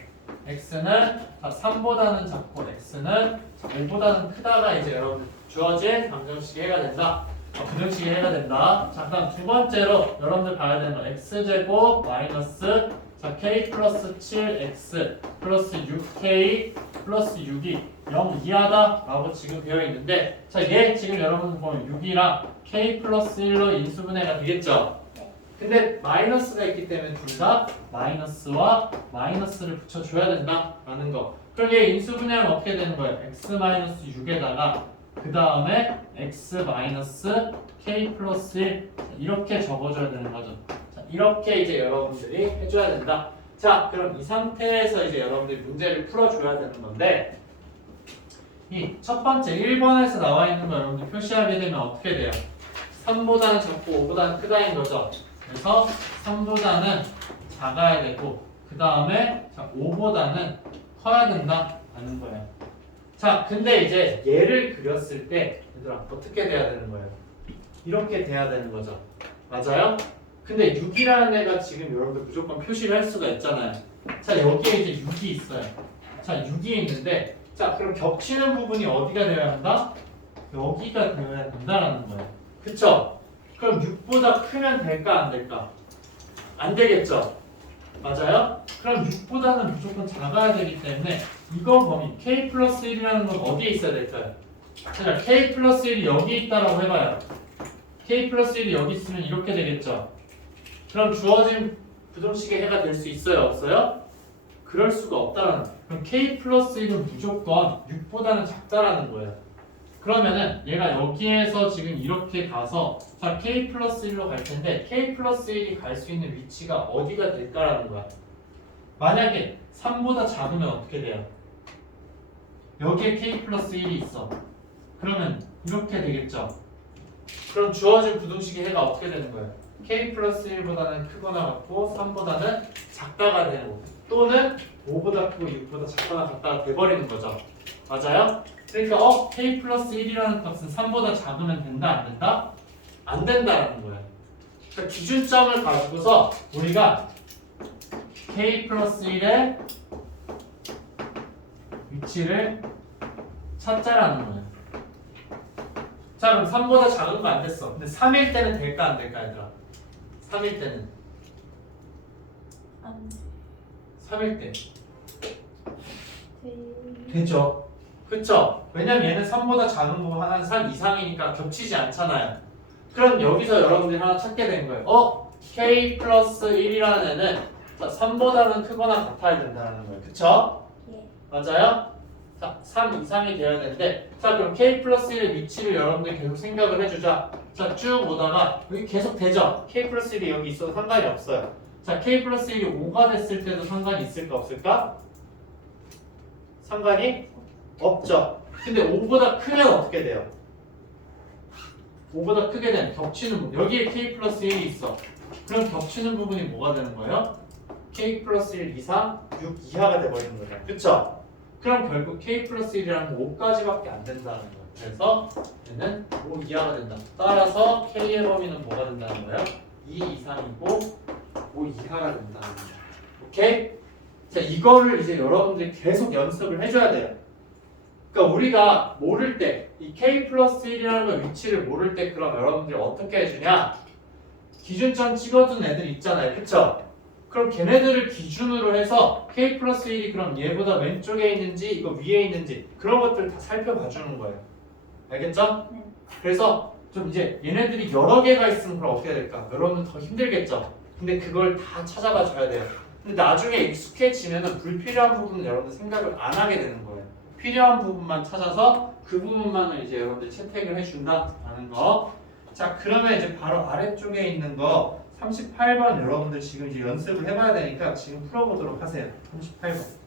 x는 3보다는 작고 x는 5보다는 크다가 이제 여러분 주어진 방정식의 해가 된다. 부등식의 해가 된다. 자, 그다음 두 번째로 여러분들 봐야 되는 거 x제곱 마이너스 자, k 플러스 7x 플러스 6k 플러스 6이 0 이하다 라고 지금 되어 있는데 자, 얘 지금 여러분 보면 6이랑 k 플러스 1로 인수분해가 되겠죠? 근데 마이너스가 있기 때문에 둘 다 마이너스와 마이너스를 붙여줘야 된다라는 거. 그럼 얘 인수분해하면 어떻게 되는 거예요? x-6에다가 그 다음에 x-k 플러스 1 이렇게 적어줘야 되는 거죠. 자, 이렇게 이제 여러분들이 해줘야 된다. 자, 그럼 이 상태에서 이제 여러분들이 문제를 풀어줘야 되는 건데 이 첫 번째 1번에서 나와 있는 거 여러분들 표시하게 되면 어떻게 돼요? 3보다는 작고 5보다는 크다인 거죠. 그래서 3보다는 작아야 되고 그 다음에 5보다는 커야 된다라는 거예요. 자, 근데 이제 얘를 그렸을 때 얘들아 어떻게 돼야 되는 거예요? 이렇게 돼야 되는 거죠. 맞아요? 근데 6이라는 애가 지금 여러분들 무조건 표시를 할 수가 있잖아요. 자, 여기에 이제 6이 있어요. 자, 6이 있는데 자, 그럼 겹치는 부분이 어디가 되어야 한다? 여기가 되어야 된다라는 거예요. 그쵸? 그럼 6보다 크면 될까 안 될까? 안 되겠죠? 맞아요? 그럼 6보다는 무조건 작아야 되기 때문에 이거 범위 k 플러스 1이라는 건 어디에 있어야 될까요? 자, k 플러스 1이 여기 있다라고 해봐요. k 플러스 1이 여기 있으면 이렇게 되겠죠? 그럼 주어진 부등식의 해가 될 수 있어요? 없어요? 그럴 수가 없다라는 거예요. 그럼 k 플러스 1은 무조건 6보다는 작다라는 거예요. 그러면은 얘가 여기에서 지금 이렇게 가서 자, k 플러스 1로 갈 텐데 k 플러스 1이 갈 수 있는 위치가 어디가 될까라는 거야. 만약에 3보다 작으면 어떻게 돼요? 여기에 k 플러스 1이 있어. 그러면 이렇게 되겠죠. 그럼 주어진 부등식의 해가 어떻게 되는 거예요? k 플러스 1보다는 크거나 같고 3보다는 작다가 되고 또는 5보다 크고 6보다 작거나 같다가 돼버리는 거죠. 맞아요? 그러니까 k 플러스 1이라는 값은 3보다 작으면 된다 안 된다? 안 된다라는 거예요. 그러니까 기준점을 가지고서 우리가 k 플러스 1의 위치를 찾자라는 거예요. 자, 그럼 3보다 작은 거 안 됐어. 근데 3일 때는 될까 안 될까 얘들아? 3일 때는 3일 때 되죠. 그쵸? 왜냐면 얘는 3보다 작은 거 한 3 이상이니까 겹치지 않잖아요. 그럼 여기서 여러분들이 하나 찾게 된 거예요. k 플러스 1이라는 애는 3보다는 크거나 같아야 된다는 거예요. 그쵸? 예. 맞아요? 자, 3 이상이 되어야 되는데 자, 그럼 k 플러스 1의 위치를 여러분들이 계속 생각을 해주자. 자, 쭉 오다가 여기 계속 되죠? k 플러스 1이 여기 있어도 상관이 없어요. 자, k 플러스 1이 5가 됐을 때도 상관이 있을까 없을까? 상관이 없죠. 근데 5보다 크면 어떻게 돼요? 5보다 크게 되면 겹치는 부분. 여기에 k 플러스 1이 있어. 그럼 겹치는 부분이 뭐가 되는 거예요? k 플러스 1 이상 6 이하가 돼버리는 거죠. 그쵸? 그럼 결국 k 플러스 1이라는 건 5까지밖에 안 된다는 거예요. 그래서 얘는 5 이하가 된다. 따라서 k의 범위는 뭐가 된다는 거예요? 2 이상이고 5 이하가 된다는 거예요. 오케이? 자, 이거를 이제 여러분들이 계속 연습을 해줘야 돼요. 그러니까 우리가 모를 때, 이 k 플러스 1이라는 거 위치를 모를 때 그럼 여러분들이 어떻게 해주냐? 기준점 찍어둔 애들 있잖아요. 그쵸? 그럼 걔네들을 기준으로 해서 k 플러스 1이 그럼 얘보다 왼쪽에 있는지 이거 위에 있는지 그런 것들 다 살펴봐 주는 거예요. 알겠죠? 네. 그래서 좀 이제 얘네들이 여러 개가 있으면 그럼 어떻게 될까? 여러분은 더 힘들겠죠? 근데 그걸 다 찾아봐 줘야 돼요. 근데 나중에 익숙해지면은 불필요한 부분은 여러분들 생각을 안 하게 되는 거예요. 필요한 부분만 찾아서 그 부분만을 이제 여러분들 채택을 해준다라는 거. 자, 그러면 이제 바로 아래쪽에 있는 거 38번 여러분들 지금 이제 연습을 해봐야 되니까 지금 풀어보도록 하세요. 38번.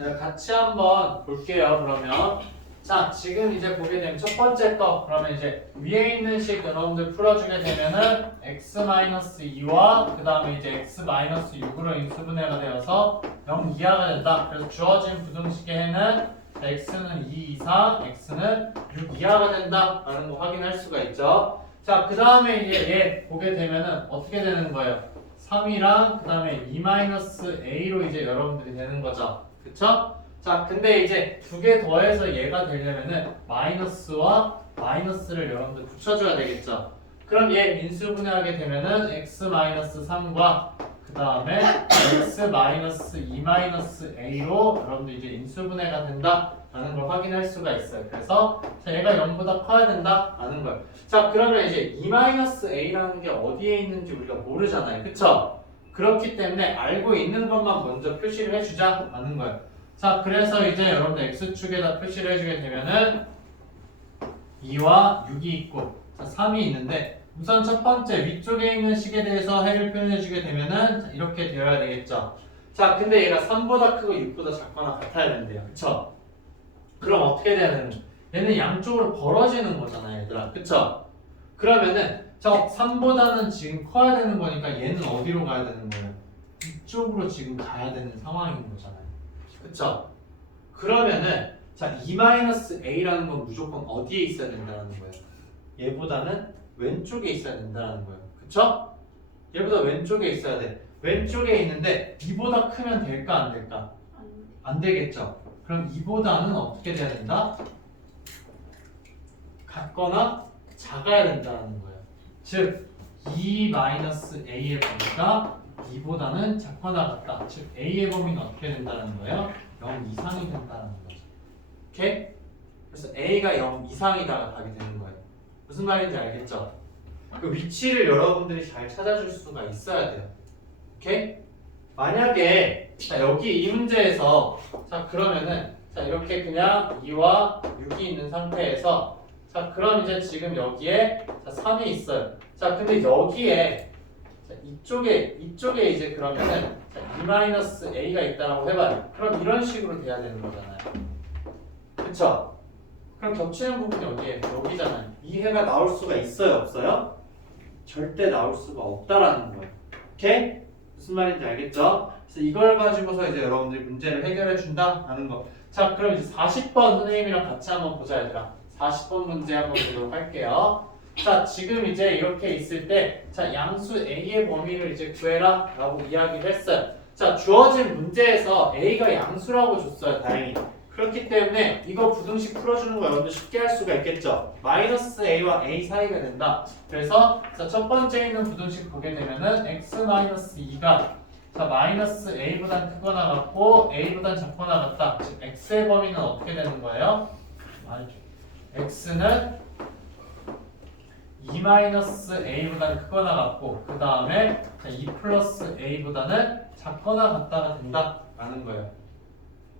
네, 같이 한번 볼게요. 그러면 자, 지금 이제 보게 되면 첫 번째 거 그러면 이제 위에 있는 식 여러분들 풀어주게 되면은 x-2와 그 다음에 이제 x-6으로 인수분해가 되어서 0 이하가 된다. 그래서 주어진 부등식의 해는 x는 2 이상, x는 6 이하가 된다라는 거 확인할 수가 있죠. 자, 그 다음에 이제 얘 보게 되면은 어떻게 되는 거예요? 3이랑 그 다음에 2-a로 이제 여러분들이 되는 거죠. 그쵸? 자, 근데 이제 두 개 더해서 얘가 되려면은 마이너스와 마이너스를 여러분들 붙여줘야 되겠죠. 그럼 얘 인수분해하게 되면은 x-3과 그 다음에 x-2-a로 여러분들 이제 인수분해가 된다라는 걸 확인할 수가 있어요. 그래서 자, 얘가 0보다 커야 된다라는 거예요. 자, 그러면 이제 2-a라는 게 어디에 있는지 우리가 모르잖아요. 그쵸? 그렇기 때문에 알고 있는 것만 먼저 표시를 해주자라는 거예요. 자, 그래서 이제 여러분들 x축에다 표시를 해주게 되면은 2와 6이 있고 자, 3이 있는데 우선 첫 번째 위쪽에 있는 식에 대해서 해를 표현해주게 되면은 자, 이렇게 되어야 되겠죠. 자, 근데 얘가 3보다 크고 6보다 작거나 같아야 된대요. 그쵸? 그럼 어떻게 돼야 되는 거야? 얘는 양쪽으로 벌어지는 거잖아요, 얘들아. 그쵸? 그러면은 저 3보다는 지금 커야 되는 거니까 얘는 어디로 가야 되는 거예요? 이쪽으로 지금 가야 되는 상황인 거잖아요. 그쵸? 그러면은 자, 2-a라는 건 무조건 어디에 있어야 된다는 거예요? 얘보다는 왼쪽에 있어야 된다는 거예요. 그쵸? 얘보다 왼쪽에 있어야 돼. 왼쪽에 있는데 2보다 크면 될까 안 될까? 안 되겠죠. 그럼 2보다는 어떻게 돼야 된다? 같거나 작아야 된다는 거예요. 즉 2-a의 범위가 2보다는 작거나 같다. 즉 a의 범위는 어떻게 된다는 거예요? 0 이상이 된다는 거죠. 오케이? 그래서 a가 0 이상이다가 답이 되는 거예요. 무슨 말인지 알겠죠? 그 위치를 여러분들이 잘 찾아줄 수가 있어야 돼요. 오케이? 만약에 자 여기 이 문제에서 자 그러면은 자 이렇게 그냥 2와 6이 있는 상태에서 자 그럼 이제 지금 여기에 자 3이 있어요. 자 근데 여기에 자, 이쪽에 이제 그러면은 자, 2-a가 있다라고 해봐요. 그럼 이런 식으로 돼야 되는 거잖아요. 그쵸? 그럼 겹치는 부분이 어디에? 여기잖아요. 이 해가 나올 수가 있어요, 없어요? 절대 나올 수가 없다라는 거예요. 오케이? 무슨 말인지 알겠죠? 그래서 이걸 가지고서 이제 여러분들이 문제를 해결해 준다라는 거. 자, 그럼 이제 40번 선생님이랑 같이 한번 보자, 얘들아. 40번 문제 한번 보도록 할게요. 자, 지금 이제 이렇게 있을 때, 자, 양수 A의 범위를 이제 구해라 라고 이야기를 했어요. 자, 주어진 문제에서 A가 양수라고 줬어요, 다행히. 그렇기 때문에 이거 부등식 풀어주는 거 여러분들 쉽게 할 수가 있겠죠. 마이너스 A와 A 사이가 된다. 그래서 자, 첫 번째 있는 부등식 보게 되면은 x-2가 자 마이너스 A보단 크거나 같고 A보단 작거나 같다. 즉 X의 범위는 어떻게 되는 거예요? X는 2-A보단 크거나 같고 그 다음에 2+A보다는 작거나 같다가 된다라는 거예요.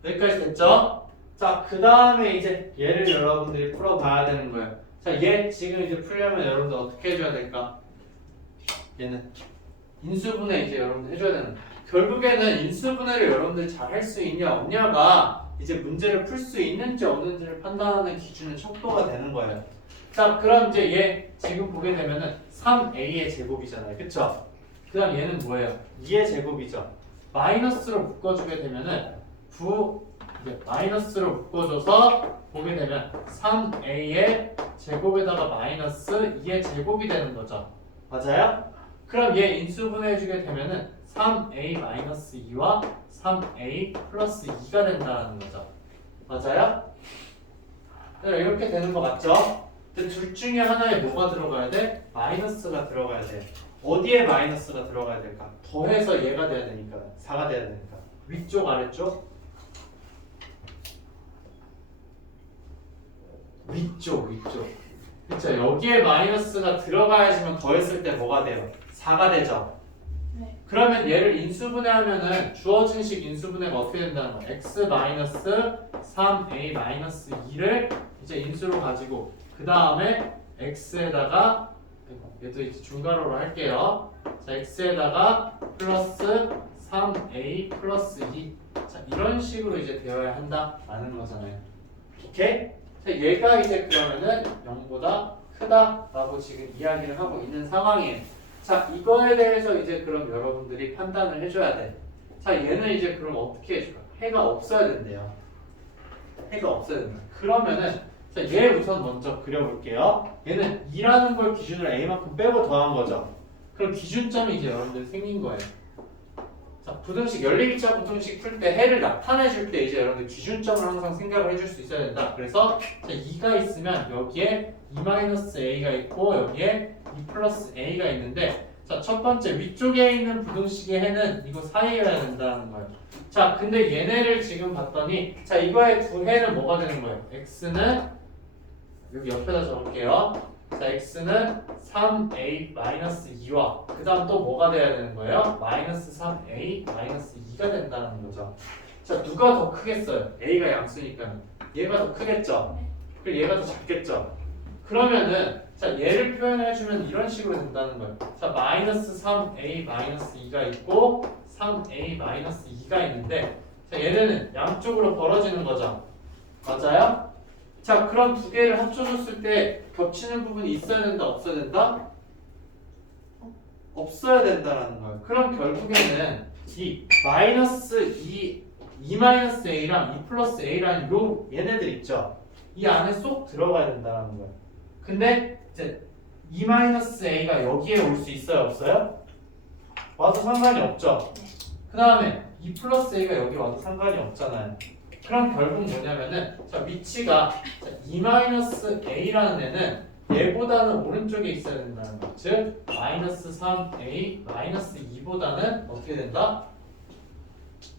여기까지 됐죠? 자, 그 다음에 이제 얘를 여러분들이 풀어봐야 되는 거예요. 자, 얘 지금 이제 풀려면 여러분들 어떻게 해줘야 될까? 얘는 인수분해 이제 여러분들 해줘야 되는 거예요. 결국에는 인수분해를 여러분들 잘 할 수 있냐 없냐가 이제 문제를 풀 수 있는지 없는지를 판단하는 기준의 척도가 되는 거예요. 자, 그럼 이제 얘 지금 보게 되면은 3a의 제곱이잖아요. 그쵸? 그 다음 얘는 뭐예요? 2의 제곱이죠. 마이너스로 묶어주게 되면은 마이너스로 묶어줘서 보게 되면 3a의 제곱에다가 마이너스 2의 제곱이 되는 거죠. 맞아요? 그럼 얘 인수분해해주게 되면은 3a-2와 3a 플러스 2가 된다는 거죠. 맞아요? 네, 이렇게 되는 거 맞죠? 근데 둘 중에 하나에 뭐가 들어가야 돼? 마이너스가 들어가야 돼. 어디에 마이너스가 들어가야 될까? 더해서 얘가 돼야 되니까 4가 돼야 되니까 위쪽 아래쪽? 위쪽 그쵸? 여기에 마이너스가 들어가야지만 더했을 때 뭐가 돼요? 4가 되죠? 네. 그러면 얘를 인수분해하면은 주어진 식 인수분해가 어떻게 된다는 거야? x-3a-2를 이제 인수로 가지고 그 다음에 x에다가 얘도 이제 중괄호로 할게요. 자, x에다가 플러스 3a 플러스 2 자, 이런 식으로 이제 되어야 한다라는 거잖아요. 오케이? 자, 얘가 이제 그러면은 0보다 크다라고 지금 이야기를 하고 있는 상황이에요. 자, 이거에 대해서 이제 그럼 여러분들이 판단을 해줘야 돼. 자, 얘는 이제 그럼 어떻게 해줄까? 해가 없어야 된대요. 해가 없어야 된다. 그러면은 자, 얘 우선 먼저 그려볼게요. 얘는 2라는 걸 기준으로 a만큼 빼고 더한 거죠. 그럼 기준점이 이제 여러분들 생긴 거예요. 자, 부등식 연립이차 부등식 풀 때 해를 나타내 줄 때 이제 여러분들 기준점을 항상 생각을 해줄 수 있어야 된다. 그래서 자, 2가 있으면 여기에 2-a가 있고 여기에 2+a가 있는데 자, 첫 번째 위쪽에 있는 부등식의 해는 이거 사이여야 된다는 거예요. 자, 근데 얘네를 지금 봤더니 자, 이거의 두 해는 뭐가 되는 거예요? x는 여기 옆에다 적을게요. 자, x는 3a-2와 그 다음 또 뭐가 돼야 되는 거예요? 마이너스 3a-2가 된다는 거죠. 자, 누가 더 크겠어요? a가 양수니까 얘가 더 크겠죠? 그리고 얘가 더 작겠죠? 그러면은 자, 얘를 표현해주면 이런 식으로 된다는 거예요. 자, 마이너스 3a-2가 있고 3a-2가 있는데 자, 얘네는 양쪽으로 벌어지는 거죠. 맞아요? 자, 그럼 두 개를 합쳐줬을 때 겹치는 부분이 있어야 된다, 없어야 된다? 없어야 된다라는 거예요. 그럼 결국에는 이 마이너스 2 2-a랑 2+a라는 요 얘네들 있죠. 이 안에 쏙 들어가야 된다는 거예요. 근데 이제 2-a가 여기에 올 수 있어요, 없어요? 와도 상관이 없죠. 그 다음에 2+a가 여기 와도 상관이 없잖아요. 그럼 결국 뭐냐면은 자 위치가 자, 2-a라는 애는 얘보다는 오른쪽에 있어야 된다는 거. 즉 마이너스 3a 마이너스 2보다는 어떻게 된다?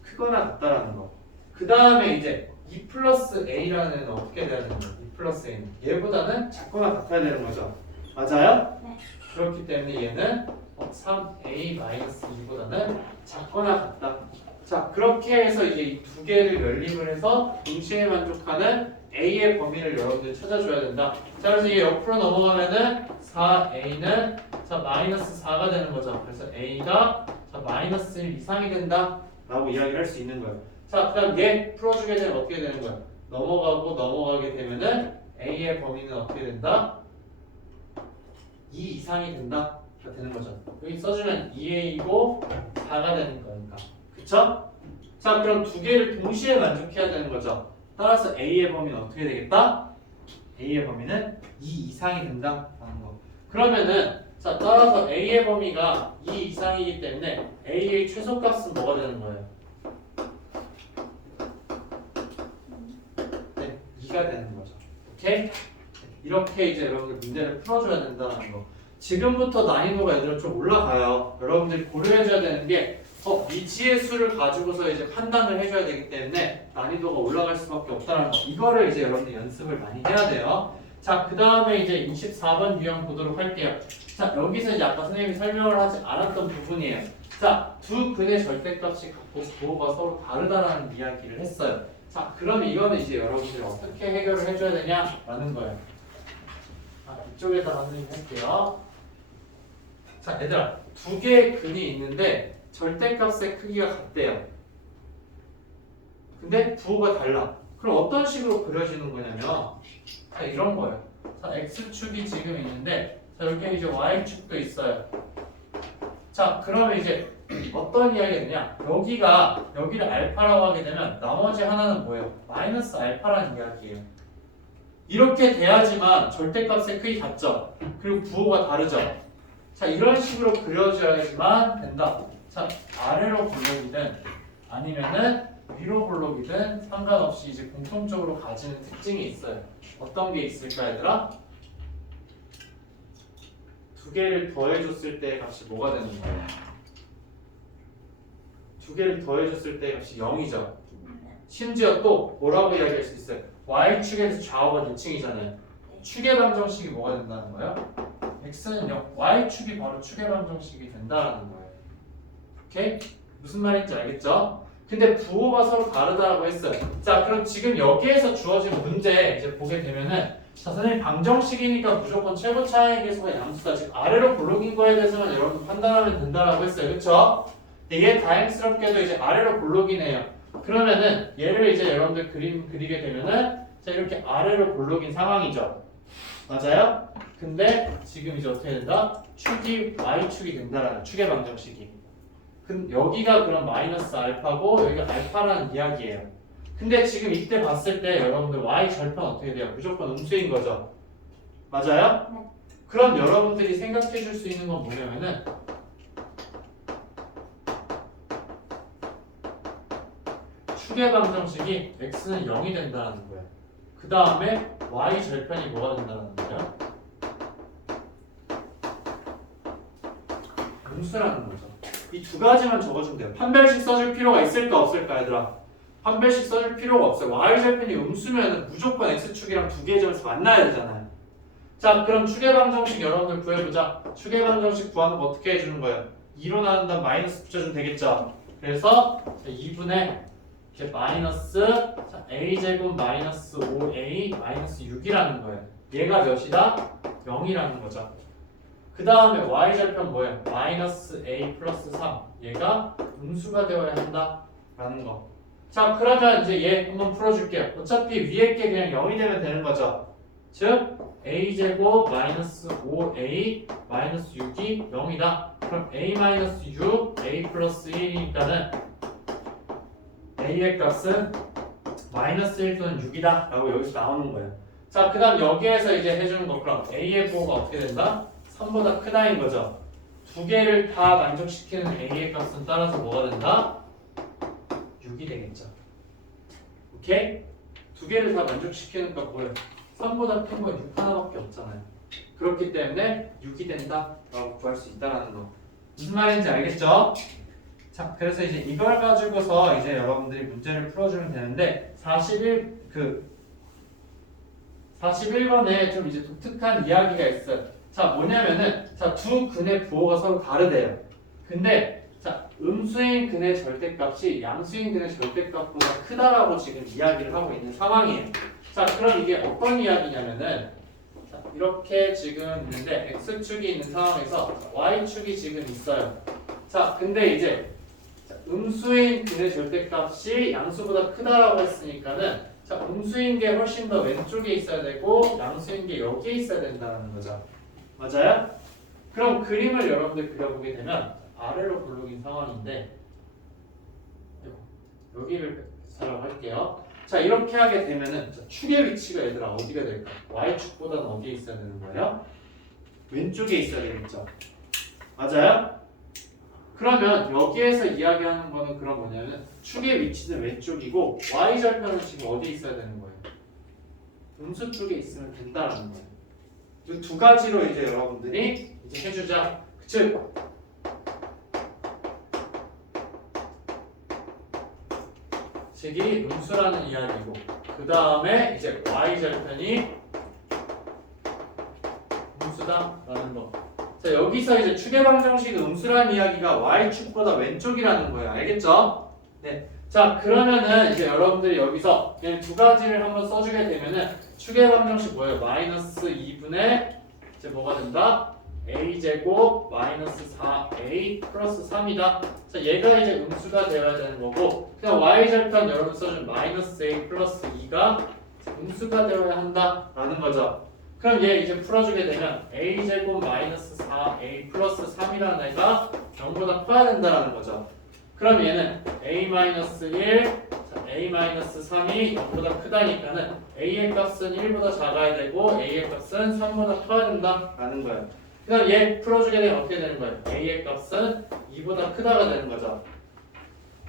크거나 같다라는 거. 그 다음에 이제 2+a라는 애는 어떻게 돼야 되는 거야? 2+a는 얘보다는 작거나 같아야 되는 거죠. 맞아요? 네. 그렇기 때문에 얘는 3a 마이너스 2보다는 작거나 같다. 자 그렇게 해서 이제 이 두 개를 연립을 해서 동시에 만족하는 a의 범위를 여러분들 찾아줘야 된다. 자 그래서 이게 옆으로 넘어가면은 4a는 자 마이너스 4가 되는 거죠. 그래서 a가 자 마이너스 1 이상이 된다 라고 이야기를 할 수 있는 거예요. 자 그다음 얘 풀어주게 되면 어떻게 되는 거야? 넘어가게 되면은 a의 범위는 어떻게 된다? 2 이상이 된다 가 되는 거죠. 여기 써주면 2a이고 4가 되는 거니까. 그쵸? 자 그럼 두 개를 동시에 만족해야 되는 거죠. 따라서 a의 범위는 어떻게 되겠다? a의 범위는 2 이상이 된다라는 거. 그러면은 자 따라서 a의 범위가 2 이상이기 때문에 a의 최소값은 뭐가 되는 거예요? 네, 2가 되는 거죠. 오케이? 이렇게 이제 여러분들 문제를 풀어줘야 된다는 거. 지금부터 난이도가 얘들아 좀 올라가요. 여러분들이 고려해줘야 되는 게 미지의 수를 가지고서 이제 판단을 해줘야 되기 때문에 난이도가 올라갈 수밖에 없다는 거. 이거를 이제 여러분들 연습을 많이 해야 돼요. 자, 그 다음에 이제 24번 유형 보도록 할게요. 자, 여기서 이제 아까 선생님이 설명을 하지 않았던 부분이에요. 자, 두 근의 절대값이 같고 부호가 서로 다르다라는 이야기를 했어요. 자, 그러면 이거는 이제 여러분들이 어떻게 해결을 해줘야 되냐라는 거예요. 이쪽에다가 선생님 할게요. 자, 얘들아, 두 개의 근이 있는데 절대값의 크기가 같대요. 근데 부호가 달라. 그럼 어떤 식으로 그려지는 거냐면 자, 이런 거예요. 자, x축이 지금 있는데 자, 여기 이제 y축도 있어요. 자, 그러면 이제 어떤 이야기냐? 여기를 알파라고 하게 되면 나머지 하나는 뭐예요? 마이너스 알파라는 이야기예요. 이렇게 돼야지만 절대값의 크기 같죠? 그리고 부호가 다르죠? 자, 이런 식으로 그려줘야지만 된다. 자, 아래로 블록이든 아니면은 위로 블록이든 상관없이 이제 공통적으로 가지는 특징이 있어요. 어떤 게 있을까, 얘들아? 두 개를 더해줬을 때 값이 뭐가 되는 거예요? 두 개를 더해줬을 때 값이 0이죠. 심지어 또 뭐라고 이야기할 수 있어요? y축에서 좌우가 대칭이잖아요. 축의 방정식이 뭐가 된다는 거예요? x는 0, y축이 바로 축의 방정식이 된다는 거예요. 오케이? 무슨 말인지 알겠죠? 근데 부호가 서로 다르다고 했어요. 자, 그럼 지금 여기에서 주어진 문제 이제 보게 되면은 자, 선생님 방정식이니까 무조건 최고 차이 계수가 양수다. 즉 아래로 블록인 거에 대해서만 여러분 판단하면 된다라고 했어요. 그렇죠? 이게 다행스럽게도 이제 아래로 블록이네요. 그러면은 얘를 이제 여러분들 그림 그리게 되면은 자, 이렇게 아래로 블록인 상황이죠. 맞아요? 근데 지금 이제 어떻게 된다? 축이 y축이 된다라는 축의 방정식이. 여기가 그럼 마이너스 알파고 여기가 알파라는 이야기예요. 근데 지금 이때 봤을 때 여러분들 y 절편 어떻게 돼요? 무조건 음수인 거죠. 맞아요? 네. 그럼 여러분들이 생각해 줄 수 있는 건 뭐냐면은 축의 방정식이 x는 0이 된다는 거예요. 그 다음에 y 절편이 뭐가 된다는 거예요? 음수라는 거죠. 이 두 가지만 적어주면 돼요. 판별식 써줄 필요가 있을까 없을까 얘들아? 판별식 써줄 필요가 없어요. y절편이 음수면 무조건 x축이랑 두 개의 점에서 만나야 되잖아요. 자, 그럼 축의 방정식 여러분들 구해보자. 축의 방정식 구하는 거 어떻게 해주는 거예요? 2로 나눈 다음 마이너스 붙여주면 되겠죠. 그래서 2분의 이제 마이너스 a제곱 마이너스 5a 마이너스 6이라는 거예요. 얘가 몇이다? 0이라는 거죠. 그 다음에 y절편 뭐예요? 마이너스 a 플러스 3 얘가 음수가 되어야 한다 라는 거. 자, 그러면 이제 얘 한번 풀어줄게요. 어차피 위에 게 그냥 0이 되면 되는 거죠. 즉 a제곱 마이너스 5a 마이너스 6이 0이다. 그럼 a 마이너스 6 a 플러스 1이니까는 a의 값은 마이너스 1 또는 6이다 라고 여기서 나오는 거예요. 자, 그 다음 여기에서 이제 해주는 거 그럼 a의 부호가 어떻게 된다? 3보다 크다인 거죠. 두 개를 다 만족시키는 a의 값은 따라서 뭐가 된다? 6이 되겠죠. 오케이? 두 개를 다 만족시키는 값 뭐예요? 3보다 큰 건 6 하나밖에 없잖아요. 그렇기 때문에 6이 된다 라고 구할 수 있다는 거. 무슨 말인지 알겠죠? 자, 그래서 이제 이걸 가지고서 이제 여러분들이 문제를 풀어주면 되는데 41번에 좀 이제 독특한 이야기가 있어요. 자, 뭐냐면은 자, 두 근의 부호가 서로 다르대요. 근데 자, 음수인 근의 절대값이 양수인 근의 절대값보다 크다라고 지금 이야기를 하고 있는 상황이에요. 자, 그럼 이게 어떤 이야기냐면은 자, 이렇게 지금 있는데 x축이 있는 상황에서 y축이 지금 있어요. 자, 근데 이제 자, 음수인 근의 절대값이 양수보다 크다라고 했으니까는 자, 음수인 게 훨씬 더 왼쪽에 있어야 되고 양수인 게 여기에 있어야 된다는 거죠. 맞아요? 그럼 그림을 여러분들 그려보게 되면 아래로 굴러긴 상황인데 여기를 사라고 할게요. 자, 이렇게 하게 되면은 자, 축의 위치가 얘들아 어디가 될까? y축보다는 어디에 있어야 되는 거예요? 왼쪽에 있어야 되겠죠. 맞아요? 그러면 여기에서 이야기하는 거는 그럼 뭐냐면 축의 위치는 왼쪽이고 y절편은 지금 어디에 있어야 되는 거예요? 음수 쪽에 있으면 된다라는 거예요. 이 두 가지로 이제 여러분들이 이제 해주자. 즉 식이 음수라는 이야기고 그 다음에 이제 y절편이 음수다라는 거. 자, 여기서 이제 축의 방정식은 음수라는 이야기가 y축보다 왼쪽이라는 거예요. 알겠죠? 네. 자, 그러면은 이제 여러분들이 여기서 그냥 두 가지를 한번 써주게 되면은 축의 방정식 뭐예요? 마이너스 2분의 이제 뭐가 된다? a제곱 마이너스 4a 플러스 3이다. 자, 얘가 이제 음수가 되어야 되는 거고 그냥 y절편 여러분 써준 마이너스 a 플러스 2가 음수가 되어야 한다라는 거죠. 그럼 얘 이제 풀어주게 되면 a제곱 마이너스 4a 플러스 3이라는 애가 0보다 커야 된다는 거죠. 그럼 얘는 a-1, 자, a-3이 0보다 크다니까는 a의 값은 1보다 작아야 되고 a의 값은 3보다 커야 된다라는 거예요. 그럼 얘 풀어주게 되면 어떻게 되는 거예요? a의 값은 2보다 크다가 되는 거죠.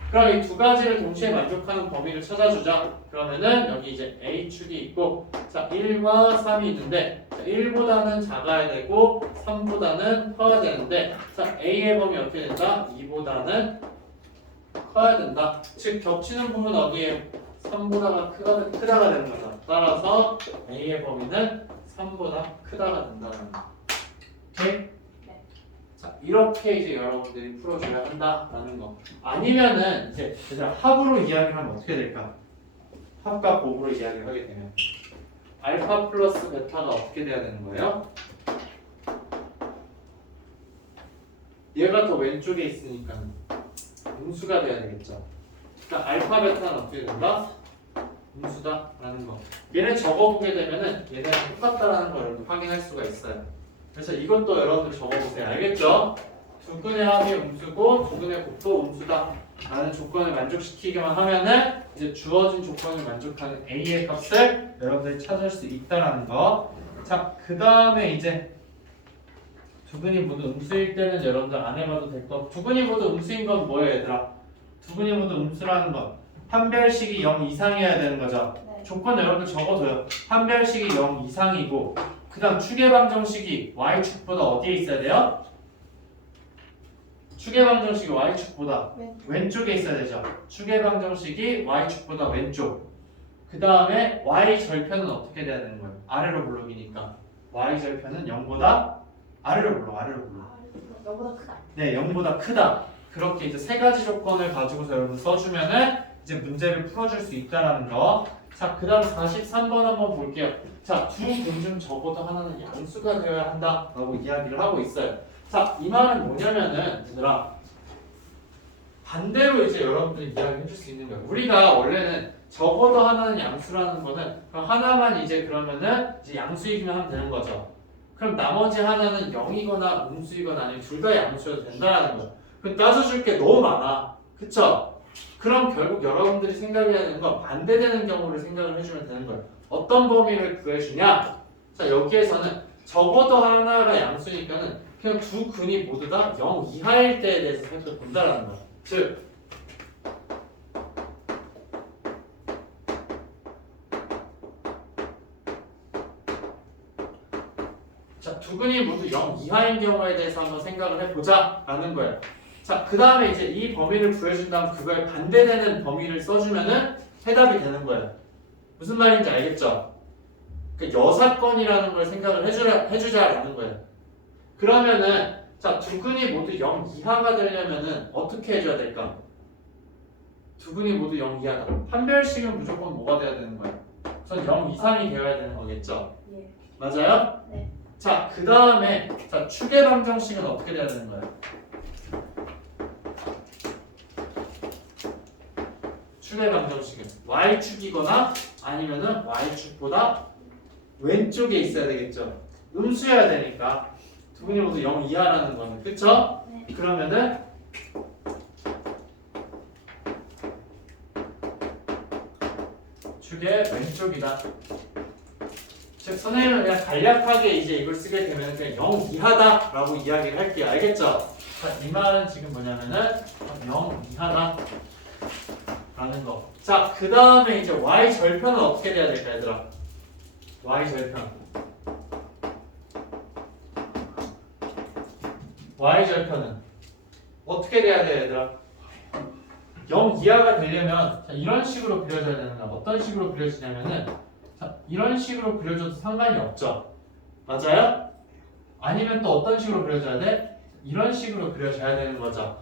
그럼 이 두 가지를 동시에 만족하는 범위를 찾아주자. 그러면은 여기 이제 a축이 있고 자 1과 3이 있는데 자, 1보다는 작아야 되고 3보다는 커야 되는데 자 a의 범위 어떻게 된다? 2보다는 커야 된다. 즉 겹치는 부분 어디에 3보다가 크다가 되는 거죠. 따라서 a의 범위는 3보다 크다가 된다는 거. 오케이? 네. 자, 이렇게 이제 여러분들이 풀어줘야 한다라는 거. 아니면은 이제 얘들아 합으로 이야기를 하면 어떻게 될까? 합과 곱으로 이야기를 하게 되면 알파 플러스 베타가 어떻게 돼야 되는 거예요? 얘가 더 왼쪽에 있으니까 음수가 돼야 되겠죠. 그러니까 알파 베타는 어떻게 된다? 음수다라는 거. 얘네 적어보게 되면은 얘네랑 똑같다라는 걸 여러분 확인할 수가 있어요. 그래서 이것도 여러분들 적어보세요. 알겠죠? 두 근의 합이 음수고 두 근의 곱도 음수다 라는 조건을 만족시키기만 하면은 이제 주어진 조건을 만족하는 a의 값을 여러분들이 찾을 수 있다라는 거. 자, 그 다음에 이제 두 근이 모두 음수일 때는 여러분들 안 해봐도 될 거. 두 근이 모두 음수인 건 뭐예요, 얘들아? 두 근이 모두 음수라는 건 판별식이 0 이상이어야 되는 거죠. 네. 조건 여러분들 적어둬요. 판별식이 0 이상이고 그 다음 축의 방정식이 y축보다 어디에 있어야 돼요? 축의 방정식이 y축보다 왼쪽에 있어야 되죠. 축의 방정식이 y축보다 왼쪽. 그 다음에 y절편은 어떻게 돼야 되는 거예요? 아래로 블록이니까 y절편은 0보다 아래로 블록. 너보다 크다. 네, 0보다 크다. 그렇게 이제 세 가지 조건을 가지고서 여러분 써주면은 이제 문제를 풀어줄 수 있다라는 거. 자, 그 다음 43번 한번 볼게요. 자, 두 근 중 적어도 하나는 양수가 되어야 한다라고 이야기를 하고 있어요. 자, 이 말은 뭐냐면은 얘들아 반대로 이제 여러분들이 이야기해 줄 수 있는 거예요. 우리가 원래는 적어도 하나는 양수라는 거는 그럼 하나만 이제 그러면은 이제 양수이기만 하면 되는 거죠. 그럼 나머지 하나는 0이거나 음수이거나 아니면 둘 다 양수여도 된다라는 거예요. 그럼 따져줄 게 너무 많아. 그쵸? 그럼 결국 여러분들이 생각해야 되는 건 반대되는 경우를 생각을 해주면 되는 거예요. 어떤 범위를 구해주냐? 자, 여기에서는 적어도 하나가 양수니까는 그냥 두 근이 모두 다 0 이하일 때에 대해서 살펴본다라는 거예요. 즉 자, 두 근이 모두 0 이하인 경우에 대해서 한번 생각을 해보자 라는 거예요. 자, 그 다음에 이제 이 범위를 구해준 다음 그거에 반대되는 범위를 써주면은 해답이 되는 거예요. 무슨 말인지 알겠죠? 그 여사건이라는 걸 생각을 해주자라는 거예요. 그러면은 자, 두 근이 모두 0 이하가 되려면은 어떻게 해줘야 될까? 두 근이 모두 0 이하다. 판별식은 무조건 뭐가 돼야 되는 거예요? 우선 0 이상이 되어야 되는 거겠죠? 예. 맞아요? 네. 자, 그 다음에 자, 축의 방정식은 어떻게 돼야 되는 거예요? 축의 방정식은 y축이거나 아니면은 y축보다 왼쪽에 있어야 되겠죠. 음수여야 되니까 두 분이 모두 0 이하라는 거는 그쵸? 네. 그러면은 축의 왼쪽이다. 즉 선생님은 그냥 간략하게 이제 이걸 쓰게 되면 그냥 0 이하다라고 이야기를 할게요. 알겠죠? 자, 이 말은 지금 뭐냐면은 0 이하다 라는 거. 자, 그 다음에 이제 y 절편은 어떻게 돼야 될까 얘들아? y 절편. y 절편은 어떻게 돼야 돼 얘들아? 0 이하가 되려면 자, 이런 식으로 그려져야 되는 거야. 어떤 식으로 그려지냐면은 자, 이런 식으로 그려줘도 상관이 없죠. 맞아요? 아니면 또 어떤 식으로 그려져야 돼? 이런 식으로 그려져야 되는 거죠.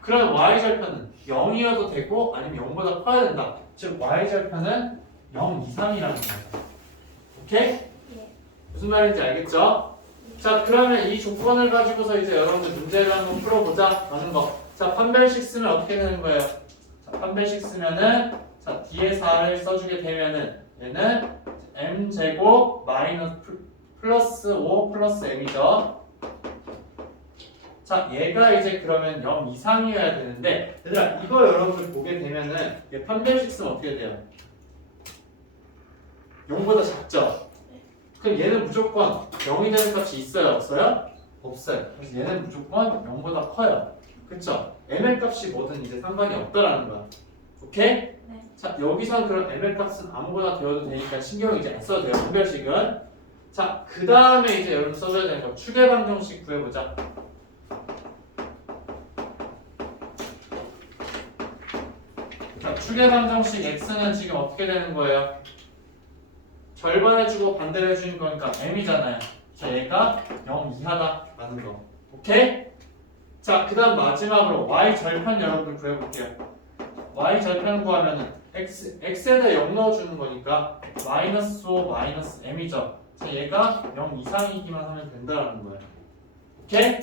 그럼 y절편은 0이어도 되고 아니면 0보다 커야 된다. 즉 y절편은 0 이상이라는 거예요. 오케이? 예. 무슨 말인지 알겠죠? 자, 그러면 이 조건을 가지고서 이제 여러분들 문제를 한번 풀어보자 하는 거. 자, 판별식 쓰면 어떻게 되는 거예요? 자, 판별식 쓰면은 자, 뒤에 4를 써주게 되면은 얘는 m제곱 마이너스 플러스 5 플러스 m이죠. 자, 얘가 이제 그러면 0 이상이어야 되는데 얘들아 이거 여러분들 보게 되면은 얘 판별식 쓰면 어떻게 돼요? 0보다 작죠? 그럼 얘는 무조건 0이 되는 값이 있어요? 없어요? 없어요. 그래서 얘는 무조건 0보다 커요. 그쵸? m의 값이 뭐든 이제 상관이 없다라는 거야. 오케이? 네. 자, 여기선 그럼 m의 값은 아무거나 되어도 되니까 신경 이제 안 써도 돼요. 판별식은. 자, 그 다음에 이제 여러분 써줘야 되는 거 축의 방정식 구해보자. 자, 축의 방정식 x는 지금 어떻게 되는 거예요? 절반해주고 반대로 해주는 거니까 m이잖아요. 자, 얘가 0 이하다라는 거. 오케이? 자, 그 다음 마지막으로 y 절편 여러분들 구해볼게요. y 절편 구하면은 x에다 0 넣어주는 거니까 마이너스 5 마이너스 m이죠. 자, 얘가 0 이상이기만 하면 된다라는 거예요. 오케이?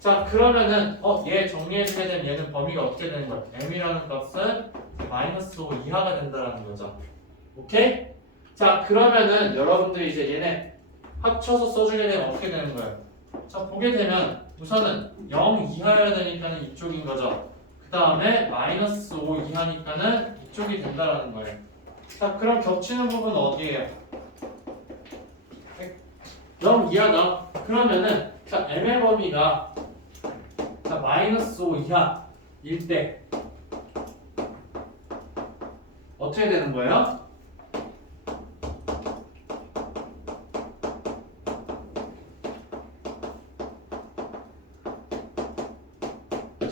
자, 그러면은 얘 정리해주게 되면 얘는 범위가 어떻게 되는 거야? m이라는 값은 마이너스 5 이하가 된다라는 거죠. 오케이? 자, 그러면은 여러분들이 이제 얘네 합쳐서 써주게 되면 어떻게 되는 거예요? 자, 보게 되면 우선은 0 이하여야 되니까는 이쪽인 거죠. 그 다음에 마이너스 5 이하니까는 이쪽이 된다라는 거예요. 자, 그럼 겹치는 부분은 어디예요? 0 이하다. 그러면은 자, m의 범위가 자, 마이너스 5 이하일 때 어떻게 되는 거예요?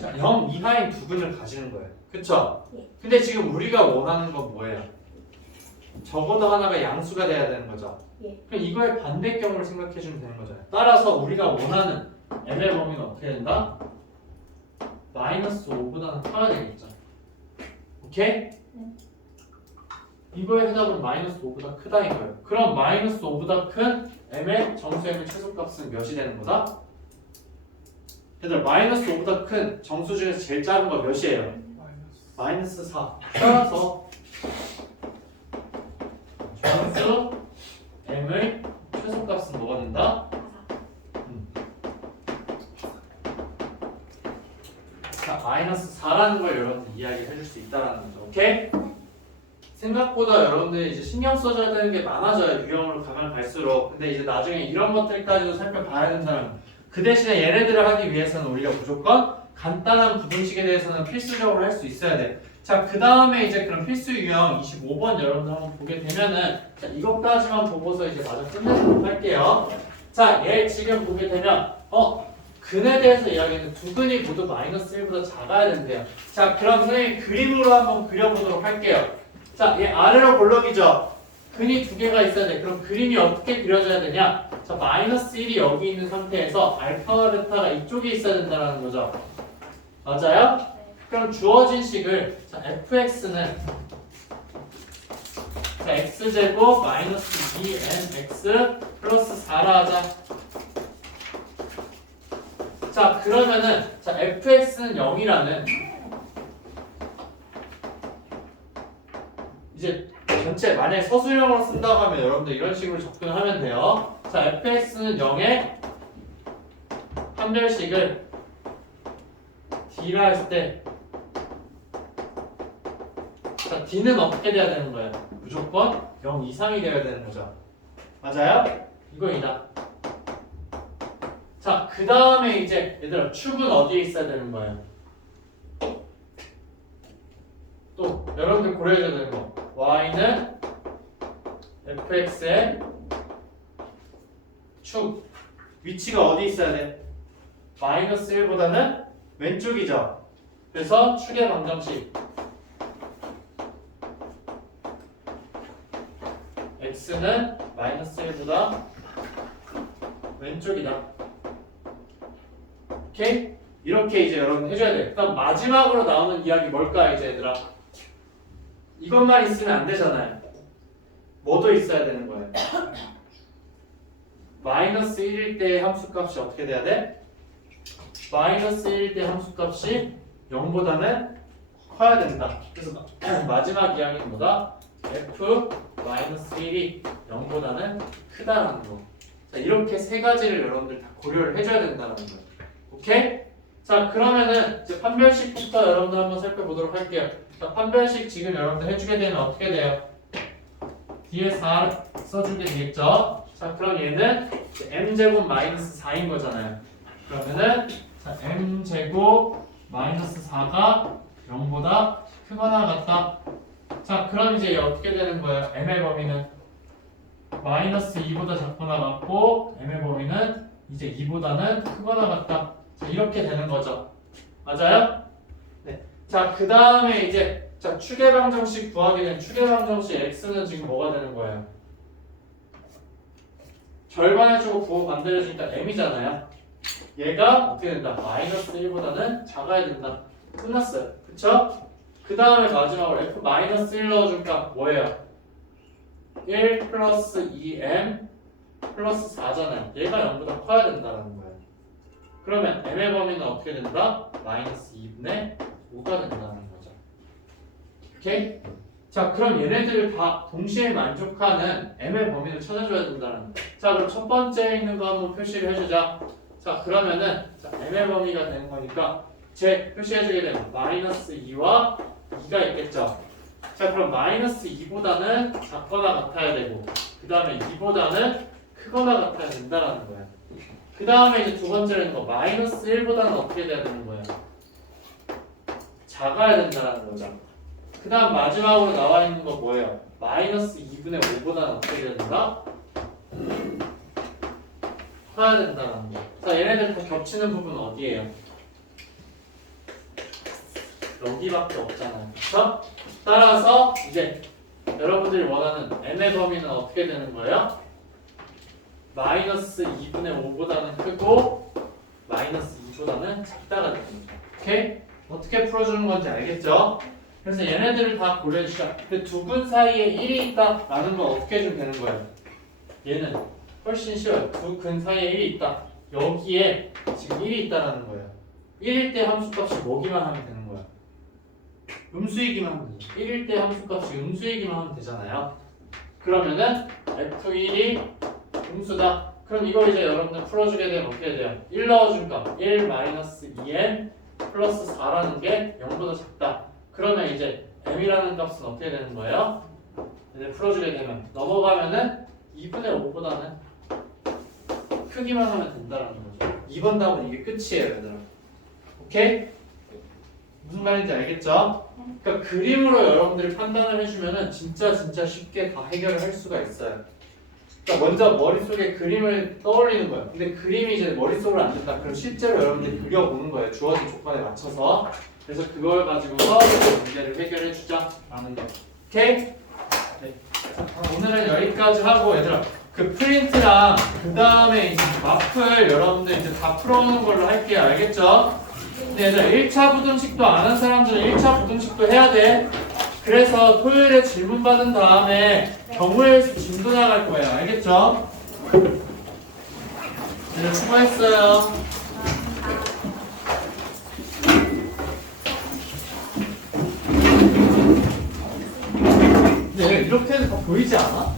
자, 0 이하인 두 근을 가지는 거예요. 그쵸? 예. 근데 지금 우리가 원하는 건 뭐예요? 적어도 하나가 양수가 돼야 되는 거죠. 예. 그럼 이거의 반대경우를 생각해 주면 되는 거잖아요. 따라서 우리가 원하는 m의 범위는 어떻게 된다? 마이너스 5보다는 커야 되겠죠. 오케이? 네. 이거의 해답은 마이너스 5보다 크다 이거예요. 그럼 마이너스 5보다 큰 m의 정수 m의 최소값은 몇이 되는 거다? 얘들아 마이너스 5보다 큰 정수 중에서 제일 작은 거 몇이에요? 마이너스 4. 따라서 정수 m의 최소값은 뭐가 된다? 자, 마이너스 4라는 걸 여러분들 이야기해 줄 수 생각보다 여러분들이 이제 신경 써줘야 되는 게 많아져요. 유형으로 가면 갈수록. 근데 이제 나중에 이런 것들까지도 살펴봐야 된다는 거. 그 대신에 얘네들을 하기 위해서는 우리가 무조건 간단한 부등식에 대해서는 필수적으로 할 수 있어야 돼. 자, 그 다음에 이제 그럼 필수 유형 25번 여러분들 한번 보게 되면은 자, 이것까지만 보고서 이제 마저 끝내도록 할게요. 자, 얘 지금 보게 되면 근에 대해서 이야기했는데 두 근이 모두 마이너스 1보다 작아야 된대요. 자, 그럼 선생님이 그림으로 한번 그려보도록 할게요. 자, 얘 아래로 볼록이죠? 근이 두 개가 있어야 돼. 그럼 그림이 어떻게 그려져야 되냐? 자, 마이너스 1이 여기 있는 상태에서 알파와 베타가 이쪽에 있어야 된다는 거죠. 맞아요? 그럼 주어진 식을 자, fx는 자, x제곱 마이너스 2mx 플러스 4라 하자. 자, 그러면은 자, fx는 0이라는 이제 전체 만약에 서술형으로 쓴다고 하면 여러분들 이런 식으로 접근하면 돼요. 자, fx는 0에 판별식을 d라 했을 때 자, d는 어떻게 돼야 되는 거예요? 무조건 0 이상이 되어야 되는 거죠. 맞아요? 이거이다. 자, 그 다음에 이제 얘들아 축은 어디에 있어야 되는 거예요? 또 여러분들 고려해줘야 되는 거 y는 fx의 축 위치가 어디 있어야 돼? 마이너스 1보다는 왼쪽이죠. 그래서 축의 방정식 x는 마이너스 1보다 왼쪽이다. 오케이? 이렇게 이제 여러분 해줘야 돼. 그다음 마지막으로 나오는 이야기 뭘까 이제 얘들아? 이것만 있으면 안 되잖아요. 뭐도 있어야 되는 거예요. 마이너스 1일 때의 함수값이 어떻게 돼야 돼? 마이너스 1일 때 함수값이 0보다는 커야 된다. 그래서 마지막 이야기는 뭐다? f 마이너스 1이 0보다는 크다라는 거. 자, 이렇게 세 가지를 여러분들 다 고려를 해줘야 된다는 거예요. 오케이? 자, 그러면은 이제 판별식부터 여러분들 한번 살펴보도록 할게요. 자, 판별식 지금 여러분들 해주게 되면 어떻게 돼요? 뒤에 4 써주게 되겠죠? 자, 그럼 얘는 m제곱 마이너스 4인 거잖아요. 그러면은 자, m제곱 마이너스 4가 0보다 크거나 같다. 자, 그럼 이제 얘 어떻게 되는 거예요? m의 범위는 마이너스 2보다 작거나 같고 m의 범위는 이제 2보다는 크거나 같다. 자, 이렇게 되는 거죠. 맞아요? 네. 자, 그 다음에 이제 자, 축의 방정식 구하게 된 축의 방정식 x는 지금 뭐가 되는 거예요? 절반 해주고 부호 반대로 해주니까 m이잖아요. 얘가 어떻게 된다? 마이너스 1보다는 작아야 된다. 끝났어요. 그쵸? 그 다음에 마지막으로 f 마이너스 1 넣어줄까? 뭐예요? 1 플러스 2m 플러스 4잖아요. 얘가 0보다 커야 된다는 거예요. 그러면 m의 범위는 어떻게 된다? 마이너스 2분의 5가 된다는 거죠. 오케이? 자, 그럼 얘네들을 다 동시에 만족하는 m의 범위를 찾아줘야 된다는 거예요. 자, 그럼 첫 번째에 있는 거 한번 표시를 해주자. 자, 그러면은 자, m의 범위가 되는 거니까 제 표시해주게 되면 마이너스 2와 2가 있겠죠. 자, 그럼 마이너스 2보다는 작거나 같아야 되고 그 다음에 2보다는 크거나 같아야 된다는 거예요. 그 다음에 이제 두 번째로 있는 거 마이너스 1보다는 어떻게 돼야 되는 거예요? 작아야 된다는 거죠. 그 다음 마지막으로 나와 있는 거 뭐예요? 마이너스 2분의 5보다는 어떻게 돼야 된다? 커야 된다는 거. 자, 얘네들 다 겹치는 부분은 어디예요? 여기밖에 없잖아요. 그렇죠? 따라서 이제 여러분들이 원하는 m의 범위는 어떻게 되는 거예요? 마이너스 2분의 5보다는 크고 마이너스 2보다는 작다가 되는 거죠. 오케이? 어떻게 풀어주는 건지 알겠죠? 그래서 얘네들을 다 고려해주자. 근데 두 근 사이에 1이 있다라는 건 어떻게 해주면 되는 거예요? 얘는 훨씬 쉬워요. 두 근 사이에 1이 있다. 여기에 지금 1이 있다라는 거예요. 1일 때 함수값이 뭐기만 하면 되는 거예요? 음수이기만 하면 되죠. 1일 때 함수값이 음수이기만 하면 되잖아요. 그러면은 f1이 음수다. 그럼 이걸 이제 여러분들 풀어주게 되면 어떻게 돼요? 1 넣어줄까? 1 마이너스 2n 플러스 4라는 게 0보다 작다. 그러면 이제 m이라는 값은 어떻게 되는 거예요? 얘를 풀어주게 되면 넘어가면은 2분의 5보다는 크기만 하면 된다라는 거죠. 2번 답은 이게 끝이에요, 얘들아. 오케이? 무슨 말인지 알겠죠? 그러니까 그림으로 여러분들이 판단을 해주면은 진짜 쉽게 다 해결을 할 수가 있어요. 그러니까 먼저 머릿속에 그림을 떠올리는 거예요. 근데 그림이 이제 머릿속으로 안 된다. 그럼 실제로 여러분들이 그려보는 거예요. 주어진 조건에 맞춰서. 그래서 그걸 가지고서 문제를 해결해 주자라는 거. 오케이? 네. 자, 오늘은 여기까지 하고 얘들아 그 프린트랑 그 다음에 이제 마플 여러분들 이제 다 풀어오는 걸로 할게요. 알겠죠? 근데 얘들아 1차 부등식도 안 한 사람들은 1차 부등식도 해야 돼. 그래서 토요일에 질문 받은 다음에 경우의 수 진도 나갈 거예요. 알겠죠? 네, 수고했어요. 근데 이렇게 해도 다 보이지 않아?